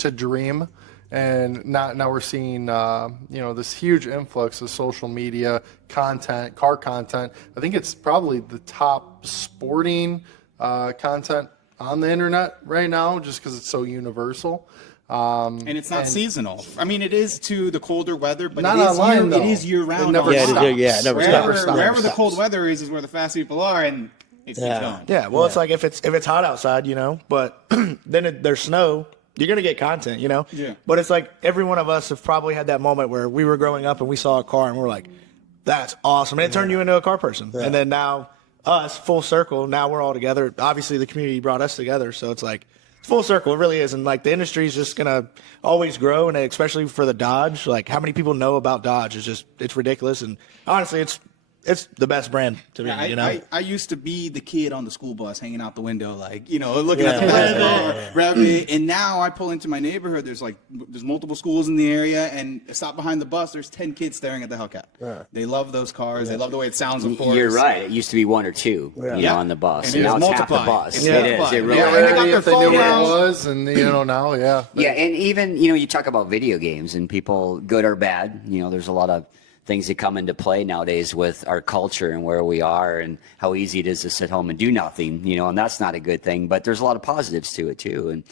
to dream. And now we're seeing this huge influx of social media content, car content. I think it's probably the top sporting content on the internet right now, just because it's so universal. And it's not seasonal. I mean, it is to the colder weather, but Not it is online, though. it is year round. It never stops. it never stops. Wherever the cold weather is where the fast people are, and it keeps going. Yeah, well, it's like if it's hot outside, but then there's snow, you're gonna get content, Yeah. But it's like every one of us have probably had that moment where we were growing up and we saw a car and we're like, "That's awesome!" And it turned you into a car person. And then now us, full circle. Now we're all together. Obviously, the community brought us together, so it's like full circle. It really is, and like the industry is just gonna always grow, and especially for the Dodge, like how many people know about Dodge is it's ridiculous. And honestly, it's the best brand to me. I used to be the kid on the school bus hanging out the window, looking at the basketball, rev it. And now I pull into my neighborhood. There's multiple schools in the area, and I stop behind the bus. There's 10 kids staring at the Hellcat. They love those cars. They love the way it sounds. Of course, You're right. It used to be one or two, on the bus. And now it's it's half the multiplied. bus. It's It is. multiplied. It really Yeah, is. and they got their if they knew phone where out. it was, and now, Yeah, and even, you talk about video games and people, good or bad, there's a lot of things that come into play nowadays with our culture and where we are and how easy it is to sit home and do nothing, and that's not a good thing, but there's a lot of positives to it too. And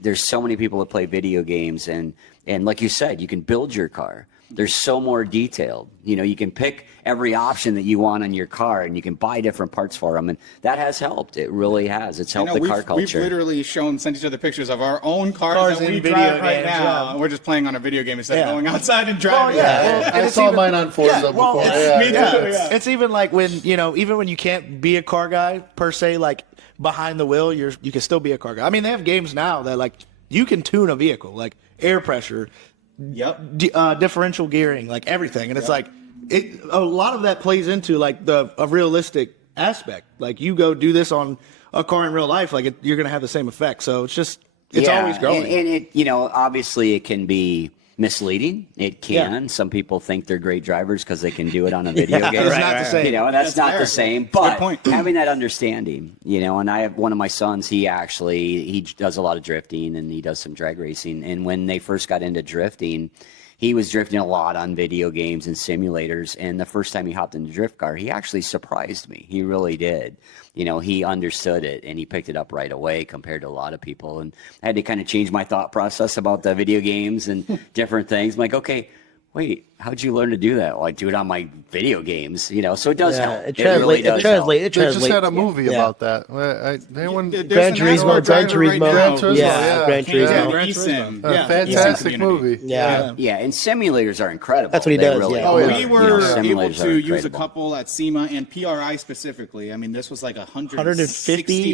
there's so many people that play video games, and like you said, you can build your car. There's so more detailed. You can pick every option that you want on your car, and you can buy different parts for them, and that has helped. It really has. It's helped the car culture. We've literally sent each other pictures of our own cars that in we video drive right games, now. We're just playing on a video game instead of going outside and driving. I saw mine on Forza before. It's even like when even when you can't be a car guy per se, like behind the wheel, you can still be a car guy. I mean, they have games now that like you can tune a vehicle, like air pressure, differential gearing, like everything, and it's like a lot of that plays into like a realistic aspect. Like you go do this on a car in real life, like you're gonna have the same effect. So it's always growing. And it, obviously it can be misleading. It can. Yeah. Some people think they're great drivers because they can do it on a video game. It's not the same. That's not fair. the same. It's a good But point. having that understanding, and I have one of my sons, he does a lot of drifting and he does some drag racing. And when they first got into drifting, he was drifting a lot on video games and simulators. And the first time he hopped in the drift car, he actually surprised me. He really did. He understood it and he picked it up right away compared to a lot of people. And I had to kind of change my thought process about the video games and different things. I'm like, okay, wait, how'd you learn to do that? Well, I do it on my video games, so it does help. It really does help. translates. They just had a movie about that. Anyone? Gran Turismo, Gran Turismo. Yeah, Gran Turismo. eSIM. Fantastic movie. Yeah. And simulators are incredible. That's what he They does, Really yeah. are. We were able Simulators are to use a incredible. couple at SEMA and PRI specifically. I mean, this was like $150,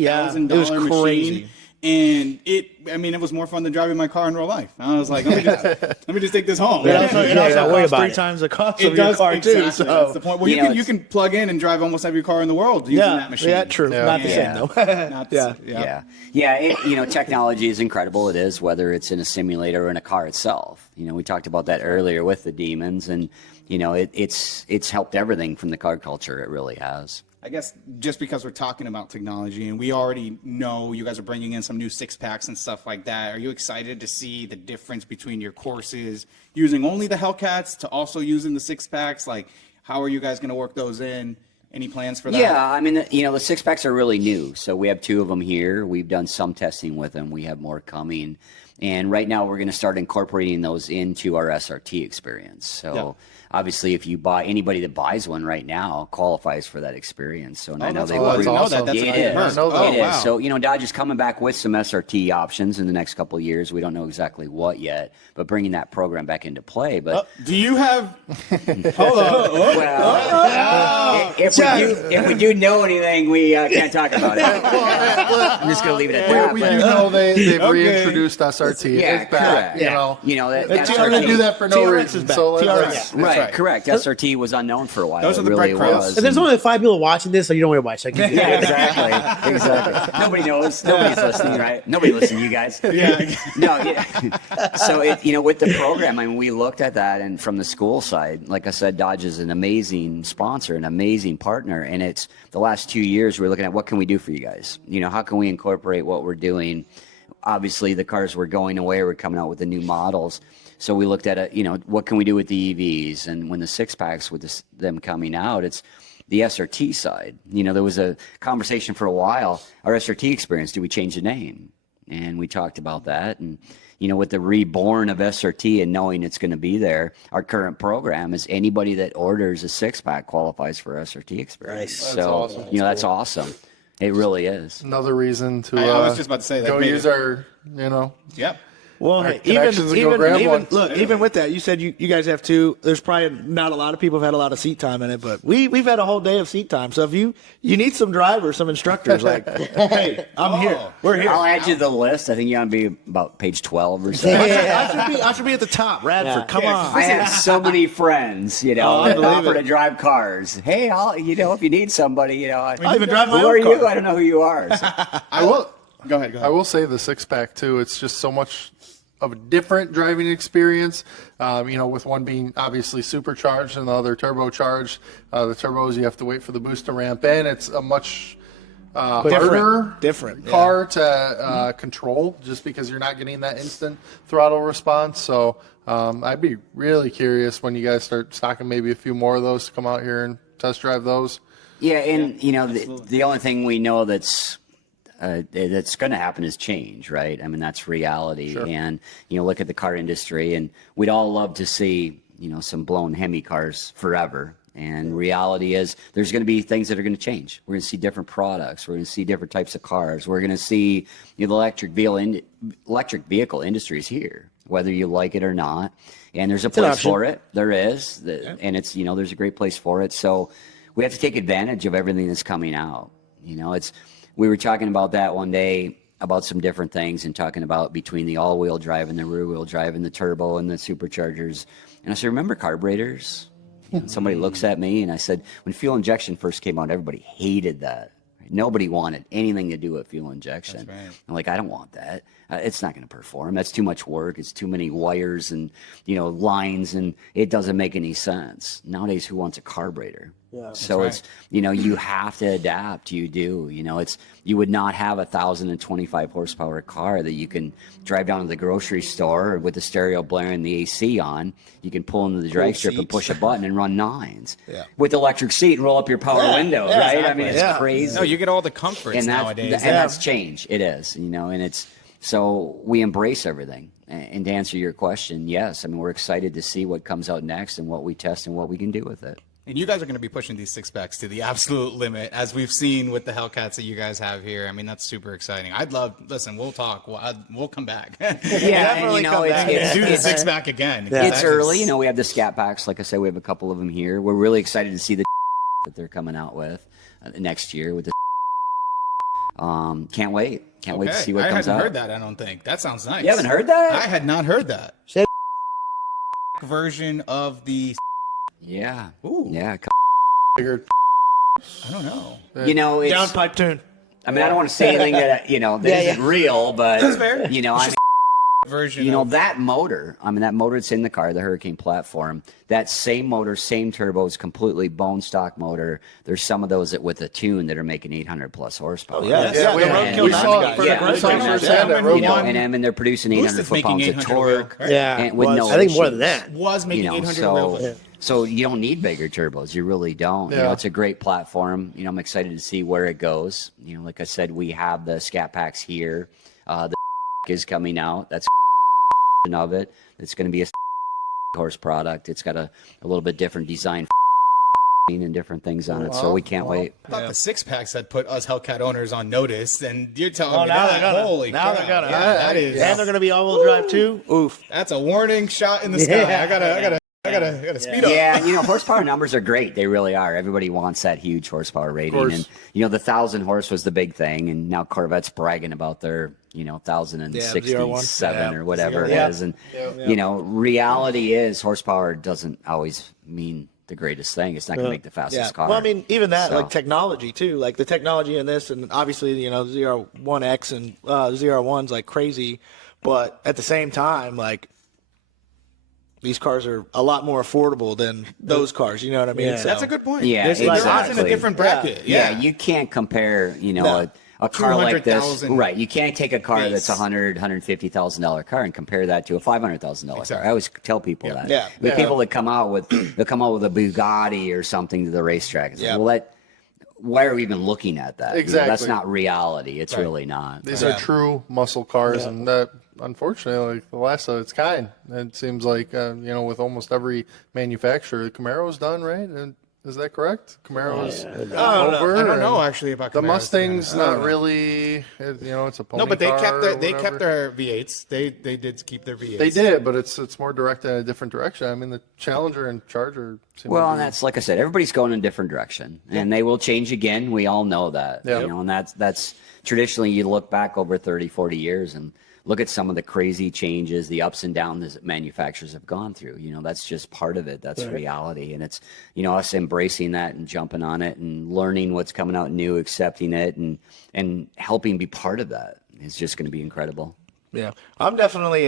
yeah. $160,000 It was machine. crazy. And it was more fun than driving my car in real life. I was like, let me just take this home. It also not worried costs about 3 it. times the cost It of your does car exactly. too. So That's the point. Well, You know, you can plug in and drive almost every car in the world using that machine. yeah, true. Not the same though. Not the- Yeah. Technology is incredible. It is, whether it's in a simulator or in a car itself. We talked about that earlier with the demons, and it's helped everything from the car culture. It really has. I guess just because we're talking about technology and we already know you guys are bringing in some new SIXPACKs and stuff like that, are you excited to see the difference between your courses using only the Hellcats to also using the SIXPACKs? Like, how are you guys going to work those in? Any plans for that? Yeah, I mean, the six packs are really new. So we have 2 of them here. We've done some testing with them. We have more coming. And right now we're going to start incorporating those into our SRT experience. So obviously, if you buy anybody that buys one right now qualifies for that experience. So and I know they I didn't know awesome. that. That's Yeah, a it good is. perk. It is. Wow. So, Dodge is coming back with some SRT options in the next couple of years. We don't know exactly what yet, but bringing that program back into play. But Do you have? Hold on. well, if we do know anything, we can't talk about it. I'm just going to leave it at that. We but- do know they've Okay. reintroduced SRT. Yeah, It's back. correct. It's that going to do that for no TRX reason. is back. So TRX. let's, Right, right. correct. SRT was unknown for a while. Those are It the really breadcrumbs. was. If there's only 5 people watching this, so you don't worry about it. So I can Yeah, exactly. Nobody knows. Nobody's listening, right? Nobody listens to you guys. Yeah. No, yeah. So with the program, I mean, we looked at that, and from the school side, like I said, Dodge is an amazing sponsor, an amazing partner, and it's the last 2 years we're looking at what can we do for you guys. How can we incorporate what we're doing? Obviously, the cars were going away. We're coming out with the new models. So we looked at it, what can we do with the EVs? And when the six packs with them coming out, it's the SRT side. There was a conversation for a while, our SRT experience, do we change the name? And we talked about that. And, with the reborn of SRT and knowing it's going to be there, our current program is anybody that orders a six pack qualifies for SRT experience. Nice. So, awesome. that's awesome. It really is. another reason to I was just about to say that go made use it- our, Yep. Well, Our hey, connections and go grab one. even with that, you said you guys have 2. There's probably not a lot of people have had a lot of seat time in it, but we've had a whole day of seat time. So if you need some drivers, some instructors, like, hey, I'm here. We're here. I'll add you to the list. I think you ought to be about page 12 or so. I should be at the top. Radford, come on. I have so many friends, that offer to drive cars. Hey, if you need somebody, I even drive my who own are you? car. I don't know who you are. So, I will. Go ahead. I will say the six pack too. It's just so much of a different driving experience. With one being obviously supercharged and the other turbocharged. The turbos, you have to wait for the boost to ramp in. It's a much harder Different, car to control, just because you're not getting that instant throttle response. So I'd be really curious when you guys start stocking maybe a few more of those to come out here and test drive those. yeah, and the only thing we know that's going to happen is change, right? I mean, that's reality. Sure. And look at the car industry, and we'd all love to see some blown Hemi cars forever. And reality is there's going to be things that are going to change. We're going to see different products. We're going to see different types of cars. We're going to see the electric vehicle industry is here, whether you like it or not. And there's a place for it. There is. And it's, there's a great place for it. So we have to take advantage of everything that's coming out. We were talking about that one day, about some different things, and talking about between the all-wheel drive and the rear-wheel drive and the turbo and the superchargers. And I said, remember carburetors? And somebody looks at me, and I said, when fuel injection first came out, everybody hated that. Nobody wanted anything to do with fuel injection. That's right. I'm like, I don't want that. It's not going to perform. That's too much work. It's too many wires and lines, and it doesn't make any sense. Nowadays, who wants a carburetor? So right. it's you have to adapt. You do. You would not have 1,025 horsepower car that you can drive down to the grocery store with the stereo blaring the AC on. You can pull into the drag strip and seats. push a button and run 9s Yeah. with electric seat and roll up your power window. Right? I mean, it's crazy. No, you get all the comforts and nowadays. that's change. It is. And it's so we embrace everything. And to answer your question, yes. I mean, we're excited to see what comes out next and what we test and what we can do with it. And you guys are going to be pushing these six packs to the absolute limit, as we've seen with the Hellcats that you guys have here. I mean, that's super exciting. Listen, we'll talk. We'll come back. Yeah, Definitely come back. Do the it's six pack again. It's early. We have the Scat Packs. Like I said, we have a couple of them here. We're really excited to see the that they're coming out with next year with the. Can't wait. Can't wait to see what I comes hadn't out. heard that. I don't think that sounds nice. You haven't heard that? I had not heard that. Say- version of the. Yeah. Ooh. Yeah. Figured I don't know. It's, Downpipe tune. I mean, I don't want to say anything that that isn't real, but That's fair. I'm version. You know, of, that motor, I mean, that motor that's in the car, the Hurricane platform, that same motor, same turbos, completely bone stock motor. There's some of those that with a tune that are making 800 plus horsepower. Yeah, Yeah, we saw it firsthand at Road You know, One. and they're producing 800 Boosted's making foot-pounds of 800 real, torque. right? Yeah, and with no I think more than issues. that. was making You know, 800 so real. so you don't need bigger turbos. You really don't. You know, Yeah. it's a great platform. You know, I'm excited to see where it goes. You know, like I said, we have the Scat Packs here. The is coming out. That's of it. It's going to be a horse product. It's got a little bit different design and different things on it. So we can't wait. I thought the SIXPACK had put us Hellcat owners on notice, and you're telling me now that. they're gonna. Holy Now crap. they're gonna. Yeah, that is. And they're going to be all-wheel drive too. Oof. That's a warning shot in the sky. Yeah. I gotta speed up. Yeah, you know, horsepower numbers are great. They really are. Everybody wants that huge horsepower rating. course. And, you know, the 1,000 horse was the big thing. And now Corvette's bragging about their, you know, 1,067 Yeah. or whatever Yeah. it is. And, you know, reality is horsepower doesn't always mean the greatest thing. It's not going to make the fastest car. Well, I mean, even that, So- like technology too, like the technology in this, and obviously, you know, ZR1X and ZR1's like crazy, but at the same time, like these cars are a lot more affordable than those cars. You know what I mean? Yeah. So, That's a good point. Yeah, They're in exactly. a different bracket. Yeah, you can't compare, you know, No. a car like this. 200,000 Right. You can't take a car that's base. $150,000 car and compare that to a $500,000 car. I always tell people that. Yeah. But Yeah. people that come out with a Bugatti or something to the racetrack. It's like, Yeah. well, why are we even looking at that? You know, Exactly. that's not reality. It's really not. These are true muscle cars, and that, unfortunately, like the last of its kind. It seems like, you know, with almost every manufacturer, Camaro's done, right? And is that correct? Camaro's over. I don't know and actually about The Camaros, Mustang's to be honest. not really, you know, it's a pony No, but they car kept or their whatever. V8s. They did keep their V8s. They did, but it's more directed in a different direction. I mean, the Challenger and Charger seem Well, to and be, that's like I said, everybody's going in a different direction, and they will change again. We all know that, Yeah. you know, and that's traditionally you look back over 30, 40 years and look at some of the crazy changes, the ups and downs that manufacturers have gone through. You know, that's just part of it. That's reality, and it's, you know, us embracing that and jumping on it and learning what's coming out new, accepting it, and helping be part of that is just going to be incredible. yeah, I'm definitely.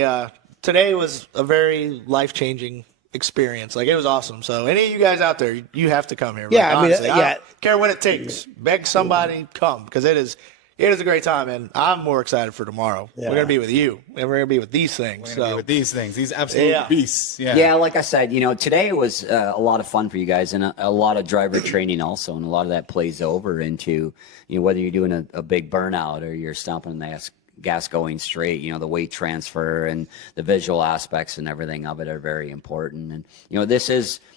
Today was a very life-changing experience. Like, it was awesome. So any of you guys out there, you have to come here. Yeah, Like, I mean, honestly, yeah. don't care what it takes. Beg somebody, come, because it is a great time, and I'm more excited for tomorrow. Yeah. We're gonna be with you, and we're gonna be with these things. We're gonna be So with these things, these absolute Yeah. beasts. Yeah. Yeah, like I said, you know, today was a lot of fun for you guys, and a lot of driver training also, and a lot of that plays over into, you know, whether you're doing a big burnout or you're stomping the gas going straight. You know, the weight transfer and the visual aspects and everything of it are very important. And you know,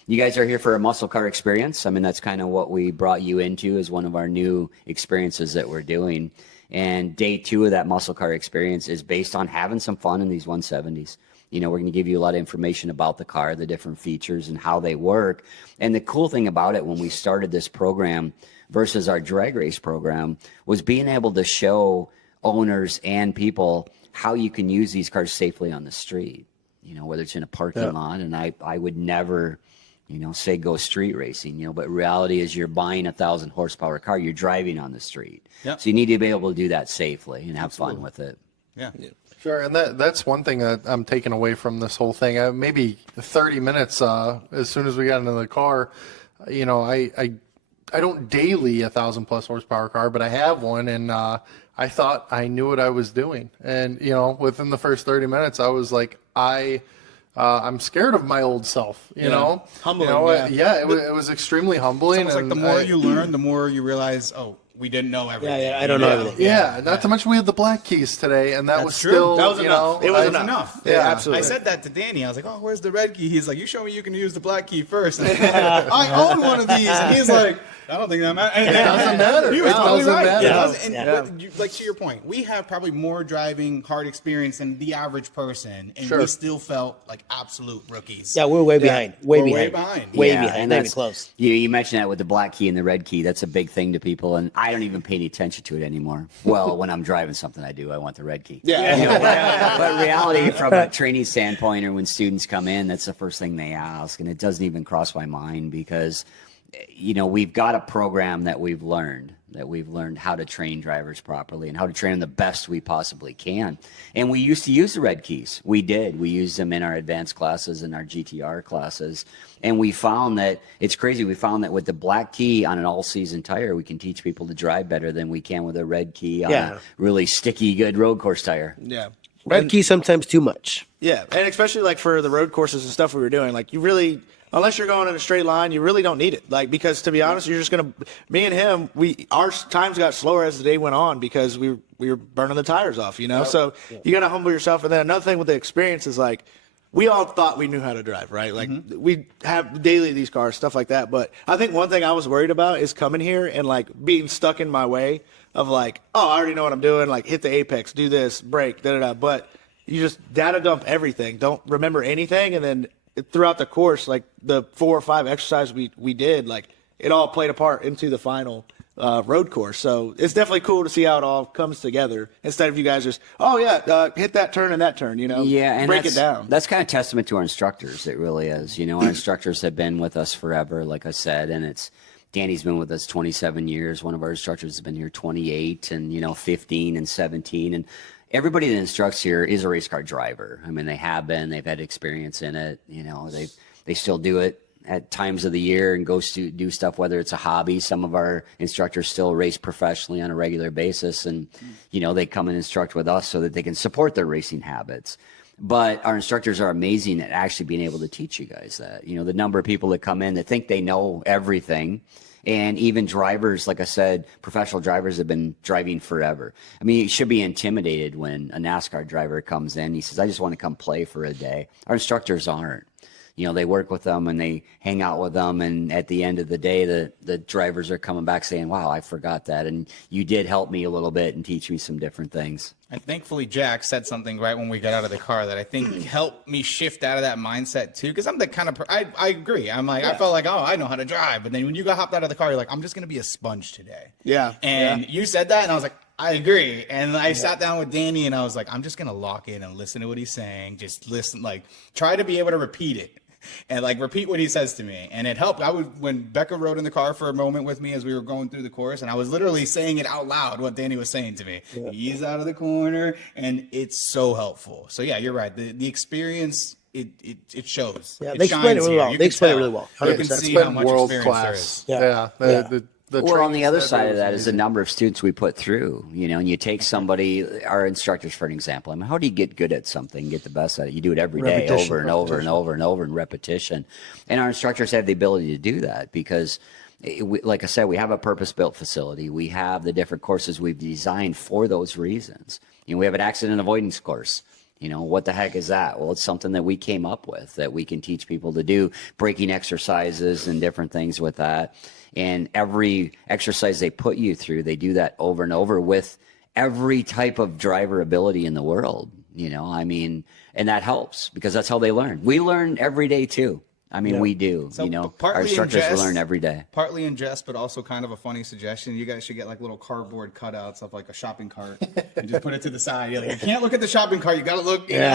you guys are here for a muscle car experience. I mean, that's kind of what we brought you into as one of our new experiences that we're doing. And day 2 of that muscle car experience is based on having some fun in these 170s. You know, we're going to give you a lot of information about the car, the different features and how they work. And the cool thing about it when we started this program versus our drag race program was being able to show owners and people how you can use these cars safely on the street, you know, whether it's in a parking lot. And I would never, you know, say go street racing, you know, but reality is you're buying 1,000 horsepower car, you're driving on the street. Yep. So you need to be able to do that safely and have fun with it. Yeah. Sure, and that's one thing that I'm taking away from this whole thing. Maybe 30 minutes as soon as we got into the car, you know, I don't daily 1,000 plus horsepower car, but I have one, and I thought I knew what I was doing. And you know, within the first 30 minutes, I was like, I'm scared of my old self. You know, Humbling, You know, yeah. it was extremely humbling. It's almost like and the more I- you learn, the more you realize, oh, we didn't know everything. Yeah, I don't know everything. Yeah, not to mention we had the black keys today, and that was true. still, That was you enough. know, It was That's enough. enough. Yeah, absolutely. I said that to Danny. I was like, "Oh, where's the red key?" He's like, "You show me you can use the black key first." And I own one of these, and he's like, "I don't think that matters." It doesn't matter. He was It totally doesn't right. matter. It doesn't- Yeah. and like to your point, we have probably more driving hard experience than the average person, and Sure. we still felt like absolute rookies. Yeah, we're way behind. Way We're way behind. behind. Way Yeah, behind. and Not even that's close. You mentioned that with the black key and the red key. That's a big thing to people, and I don't even pay any attention to it anymore. Well, when I'm driving something, I do. I want the red key. Yeah. You know, but reality, from a training standpoint, or when students come in, that's the first thing they ask, and it doesn't even cross my mind because we've got a program that we've learned how to train drivers properly and how to train them the best we possibly can. And we used to use the red keys. We used them in our advanced classes and our GTR classes. And we found that it's crazy. We found that with the black key on an all season tire, we can teach people to drive better than we can with a red key on a really sticky, good road course tire. Yeah. Red key sometimes too much. Yeah. And especially like for the road courses and stuff we were doing, like you really, unless you're going in a straight line, you really don't need it. Like, because to be honest, you're just going to, me and him, our times got slower as the day went on because we were burning the tires off, So you got to humble yourself. And then another thing with the experience is like, we all thought we knew how to drive, right? Like we have daily these cars, stuff like that. But I think one thing I was worried about is coming here and like being stuck in my way of like, oh, I already know what I'm doing. Like hit the apex, do this, brake, da-da-da. But you just data dump everything. Don't remember anything. And then throughout the course, like the 4 or 5 exercises we did, like it all played a part into the final road course. So it's definitely cool to see how it all comes together instead of you guys just, hit that turn and that turn, Yeah, and break it down. That's kind of testament to our instructors. It really is. Our instructors have been with us forever, like I said, and Danny's been with us 27 years. One of our instructors has been here 28 and, 15 and 17. And everybody that instructs here is a race car driver. I mean, they have been. They've had experience in it. They still do it at times of the year and go do stuff, whether it's a hobby. Some of our instructors still race professionally on a regular basis. And, they come and instruct with us so that they can support their racing habits. But our instructors are amazing at actually being able to teach you guys that. The number of people that come in that think they know everything. And even drivers, like I said, professional drivers have been driving forever. I mean, you should be intimidated when a NASCAR driver comes in. He says, I just want to come play for a day. Our instructors aren't. They work with them and they hang out with them. And at the end of the day, the drivers are coming back saying, wow, I forgot that. And you did help me a little bit and teach me some different things. And thankfully, Jack said something right when we got out of the car that I think helped me shift out of that mindset too. Because I'm the kind of I agree. I'm like, I felt like, I know how to drive. But then when you got hopped out of the car, you're like, I'm just going to be a sponge today. Yeah. And you said that, and I was like, I agree. And I sat down with Danny, and I was like, I'm just going to lock in and listen to what he's saying. Just listen, like, try to be able to repeat it. And like repeat what he says to me, and it helped. When Becca rode in the car for a moment with me as we were going through the course, and I was literally saying it out loud what Danny was saying to me. Yeah. He's out of the corner, and it's so helpful. So yeah, you're right. The experience it shows. Yeah, they explain it really well. They explain it really well. You can see how much world experience there is. Yeah. Well, on the other side of that is the number of students we put through, and you take somebody, our instructors, for an example. I mean, how do you get good at something, get the best at it? You do it every day, over and over and over and over in repetition. And our instructors have the ability to do that because, like I said, we have a purpose-built facility. We have the different courses we've designed for those reasons. We have an accident avoidance course. What the heck is that? Well, it's something that we came up with that we can teach people to do, braking exercises and different things with that. And every exercise they put you through, they do that over and over with every type of driver ability in the world. And that helps because that's how they learn. We learn every day too. We do. So our instructors learn every day. Partly in jest, but also kind of a funny suggestion. You guys should get like little cardboard cutouts of like a shopping cart and just put it to the side. You're like, you can't look at the shopping cart. You got to look. Yeah.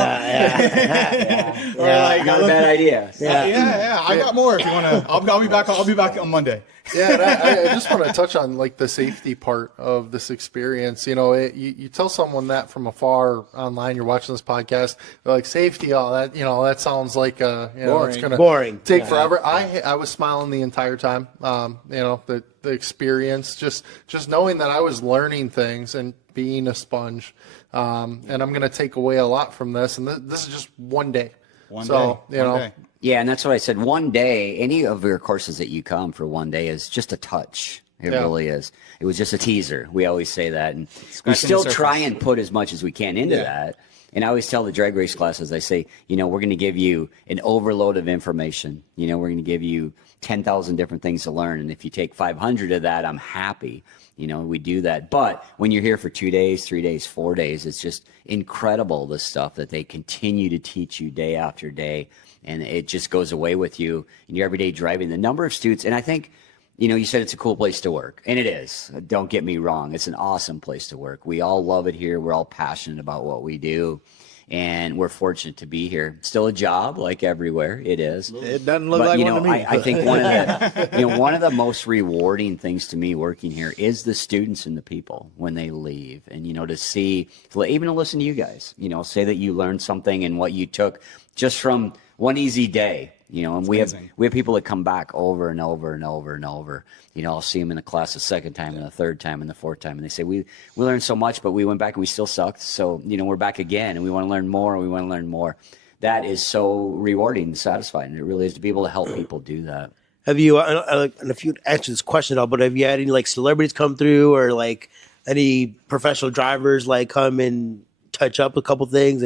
Not a bad idea. Yeah. I got more if you want to. I'll be back. I'll be back on Monday. I just want to touch on like the safety part of this experience. You tell someone that from afar online, you're watching this podcast, they're like, safety, that sounds like it's going to take forever. I was smiling the entire time. The experience, just knowing that I was learning things and being a sponge. And I'm going to take away a lot from this. And this is just one day. One day. Yeah, and that's what I said. One day, any of your courses that you come for one day is just a touch. It really is. It was just a teaser. We always say that. And we still try and put as much as we can into that. And I always tell the drag race classes, I say, we're going to give you an overload of information. We're going to give you 10,000 different things to learn. And if you take 500 of that, I'm happy. We do that. But when you're here for 2 days, 3 days, 4 days, it's just incredible, the stuff that they continue to teach you day after day. And it just goes away with you in your everyday driving. The number of students, and I think, you said it's a cool place to work. And it is. Don't get me wrong. It's an awesome place to work. We all love it here. We're all passionate about what we do. And we're fortunate to be here. Still a job, like everywhere, it is. It doesn't look But like you one know, to me. I think one of the one of the most rewarding things to me working here is the students and the people when they leave, and to see, even to listen to you guys, say that you learned something and what you took just from one easy day. And we have people that come back over and over and over and over. I'll see them in the class the second time and the third time and the fourth time, and they say we learned so much, but we went back and we still sucked. So we're back again, and we want to learn more. And we want to learn more. That is so rewarding and satisfying. It really is to be able to help people do that. Have you, and if you answer this question at all, but have you had any like celebrities come through, or like any professional drivers like come and touch up a couple things?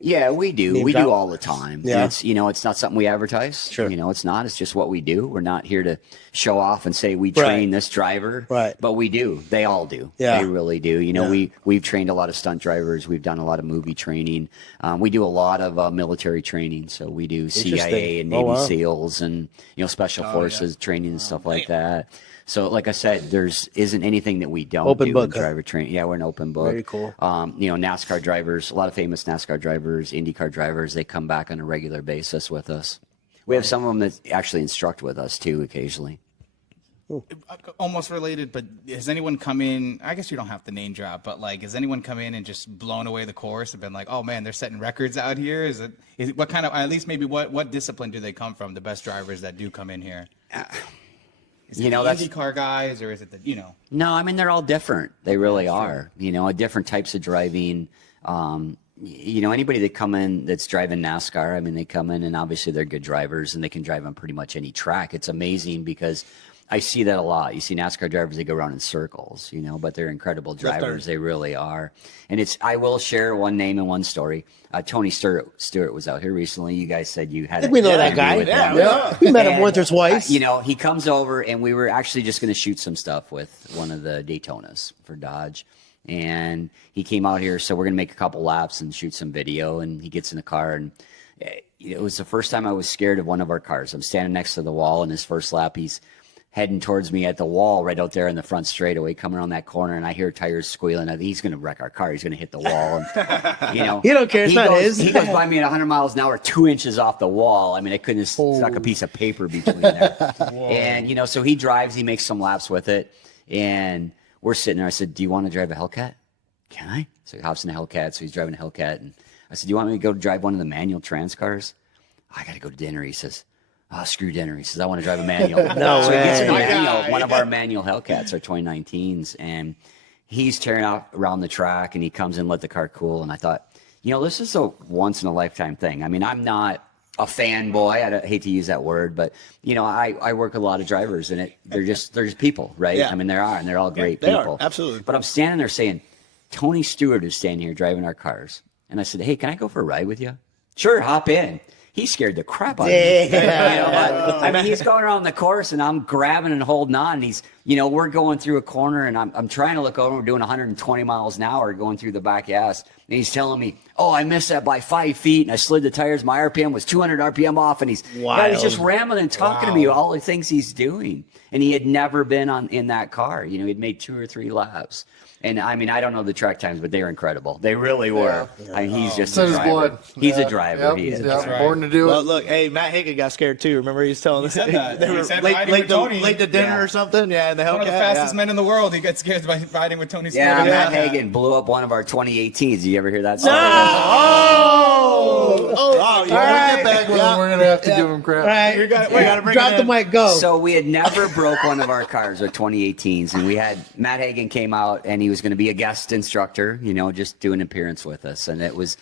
Yeah, we do. We do all the time. Yeah. It's it's not something we advertise. Sure. It's not. It's just what we do. We're not here to show off and say we train this driver. Right. But we do. They all do. Yeah. They really do. We've trained a lot of stunt drivers. We've done a lot of movie training. We do a lot of military training. So we do CIA and Navy SEALs and special forces training and stuff like that. So, like I said, there's isn't anything that we don't Open do book, in driver training. Yeah, we're an open book. Very cool. NASCAR drivers, a lot of famous NASCAR drivers, IndyCar drivers, they come back on a regular basis with us. We have some of them that actually instruct with us too, occasionally. Almost related, but has anyone come in? I guess you don't have to name drop, but like, has anyone come in and just blown away the course and been like, "Oh man, they're setting records out here"? Is it what kind of, at least maybe what discipline do they come from? The best drivers that do come in here. Is it the IndyCar guys, or is it the No, I mean they're all different. They really are. Different types of driving. Anybody that come in that's driving NASCAR, I mean they come in and obviously they're good drivers and they can drive on pretty much any track. It's amazing because I see that a lot. You see NASCAR drivers, they go around in circles, but they're incredible drivers. They really are. And I will share one name and one story. Tony Stewart was out here recently. You guys said you had. I think we know that guy. Yeah. We met him once or twice. He comes over and we were actually just going to shoot some stuff with one of the Daytonas for Dodge. And he came out here, so we're going to make a couple laps and shoot some video. And he gets in the car, and it was the first time I was scared of one of our cars. I'm standing next to the wall, and his first lap, he's heading towards me at the wall right out there in the front straightaway, coming around that corner, and I hear tires squealing. I think he's going to wreck our car. He's going to hit the wall. And, he don't care. It's not his. He goes by me at 100 miles an hour, 2 inches off the wall. I mean, I couldn't have stuck a piece of paper between there. And, so he drives, he makes some laps with it, and we're sitting there. I said, "Do you want to drive a Hellcat?" "Can I?" So he hops in a Hellcat, so he's driving a Hellcat. And I said, "Do you want me to go drive one of the manual trans cars?" "I got to go to dinner." He says, "Oh, screw dinner." He says, "I want to drive a manual." So he gets in a manual, one of our manual Hellcats, our 2019s, and he's tearing out around the track, and he comes in, let the car cool. And I thought, this is a once-in-a-lifetime thing. I mean, I'm not a fanboy. I hate to use that word, but, I work with a lot of drivers, and they're just people, right? Yeah. I mean, and they're all great they people. are, absolutely. But I'm standing there saying, Tony Stewart is standing here driving our cars. And I said, "Hey, can I go for a ride with you?" "Sure, hop in." He scared the crap out of me. I mean, he's going around the course, and I'm grabbing and holding on. And he's, we're going through a corner, and I'm trying to look over. We're doing 120 miles an hour going through the back ass. And he's telling me, "Oh, I missed that by 5 feet, and I slid the tires. My RPM was 200 RPM off." And he's just rambling and talking to me all the things he's doing. And he had never been in that car. He'd made 2 or 3 laps. And I mean, I don't know the track times, but they were incredible. They really were. Yeah. I mean, he's just a driver. Blood. He's a driver. Yep. He is. Yep. Born to do Well, it. look, hey, Matt Hagan got scared too. Remember, he's telling us said that. they He were said late riding to dinner or something. Yeah, in the Hellcat. One of the fastest men in the world. He gets scared by riding with Tony Stewart. Yeah, Matt Hagan blew up one of our 2018s. Did you ever hear that story? Oh, yeah. We're going to have to give him crap. All right. We gotta bring Drop it the in. mic. Go. So we had never broke one of our cars, our 2018s, and we had Matt Hagan came out, and he was going to be a guest instructor, just do an appearance with us. And it was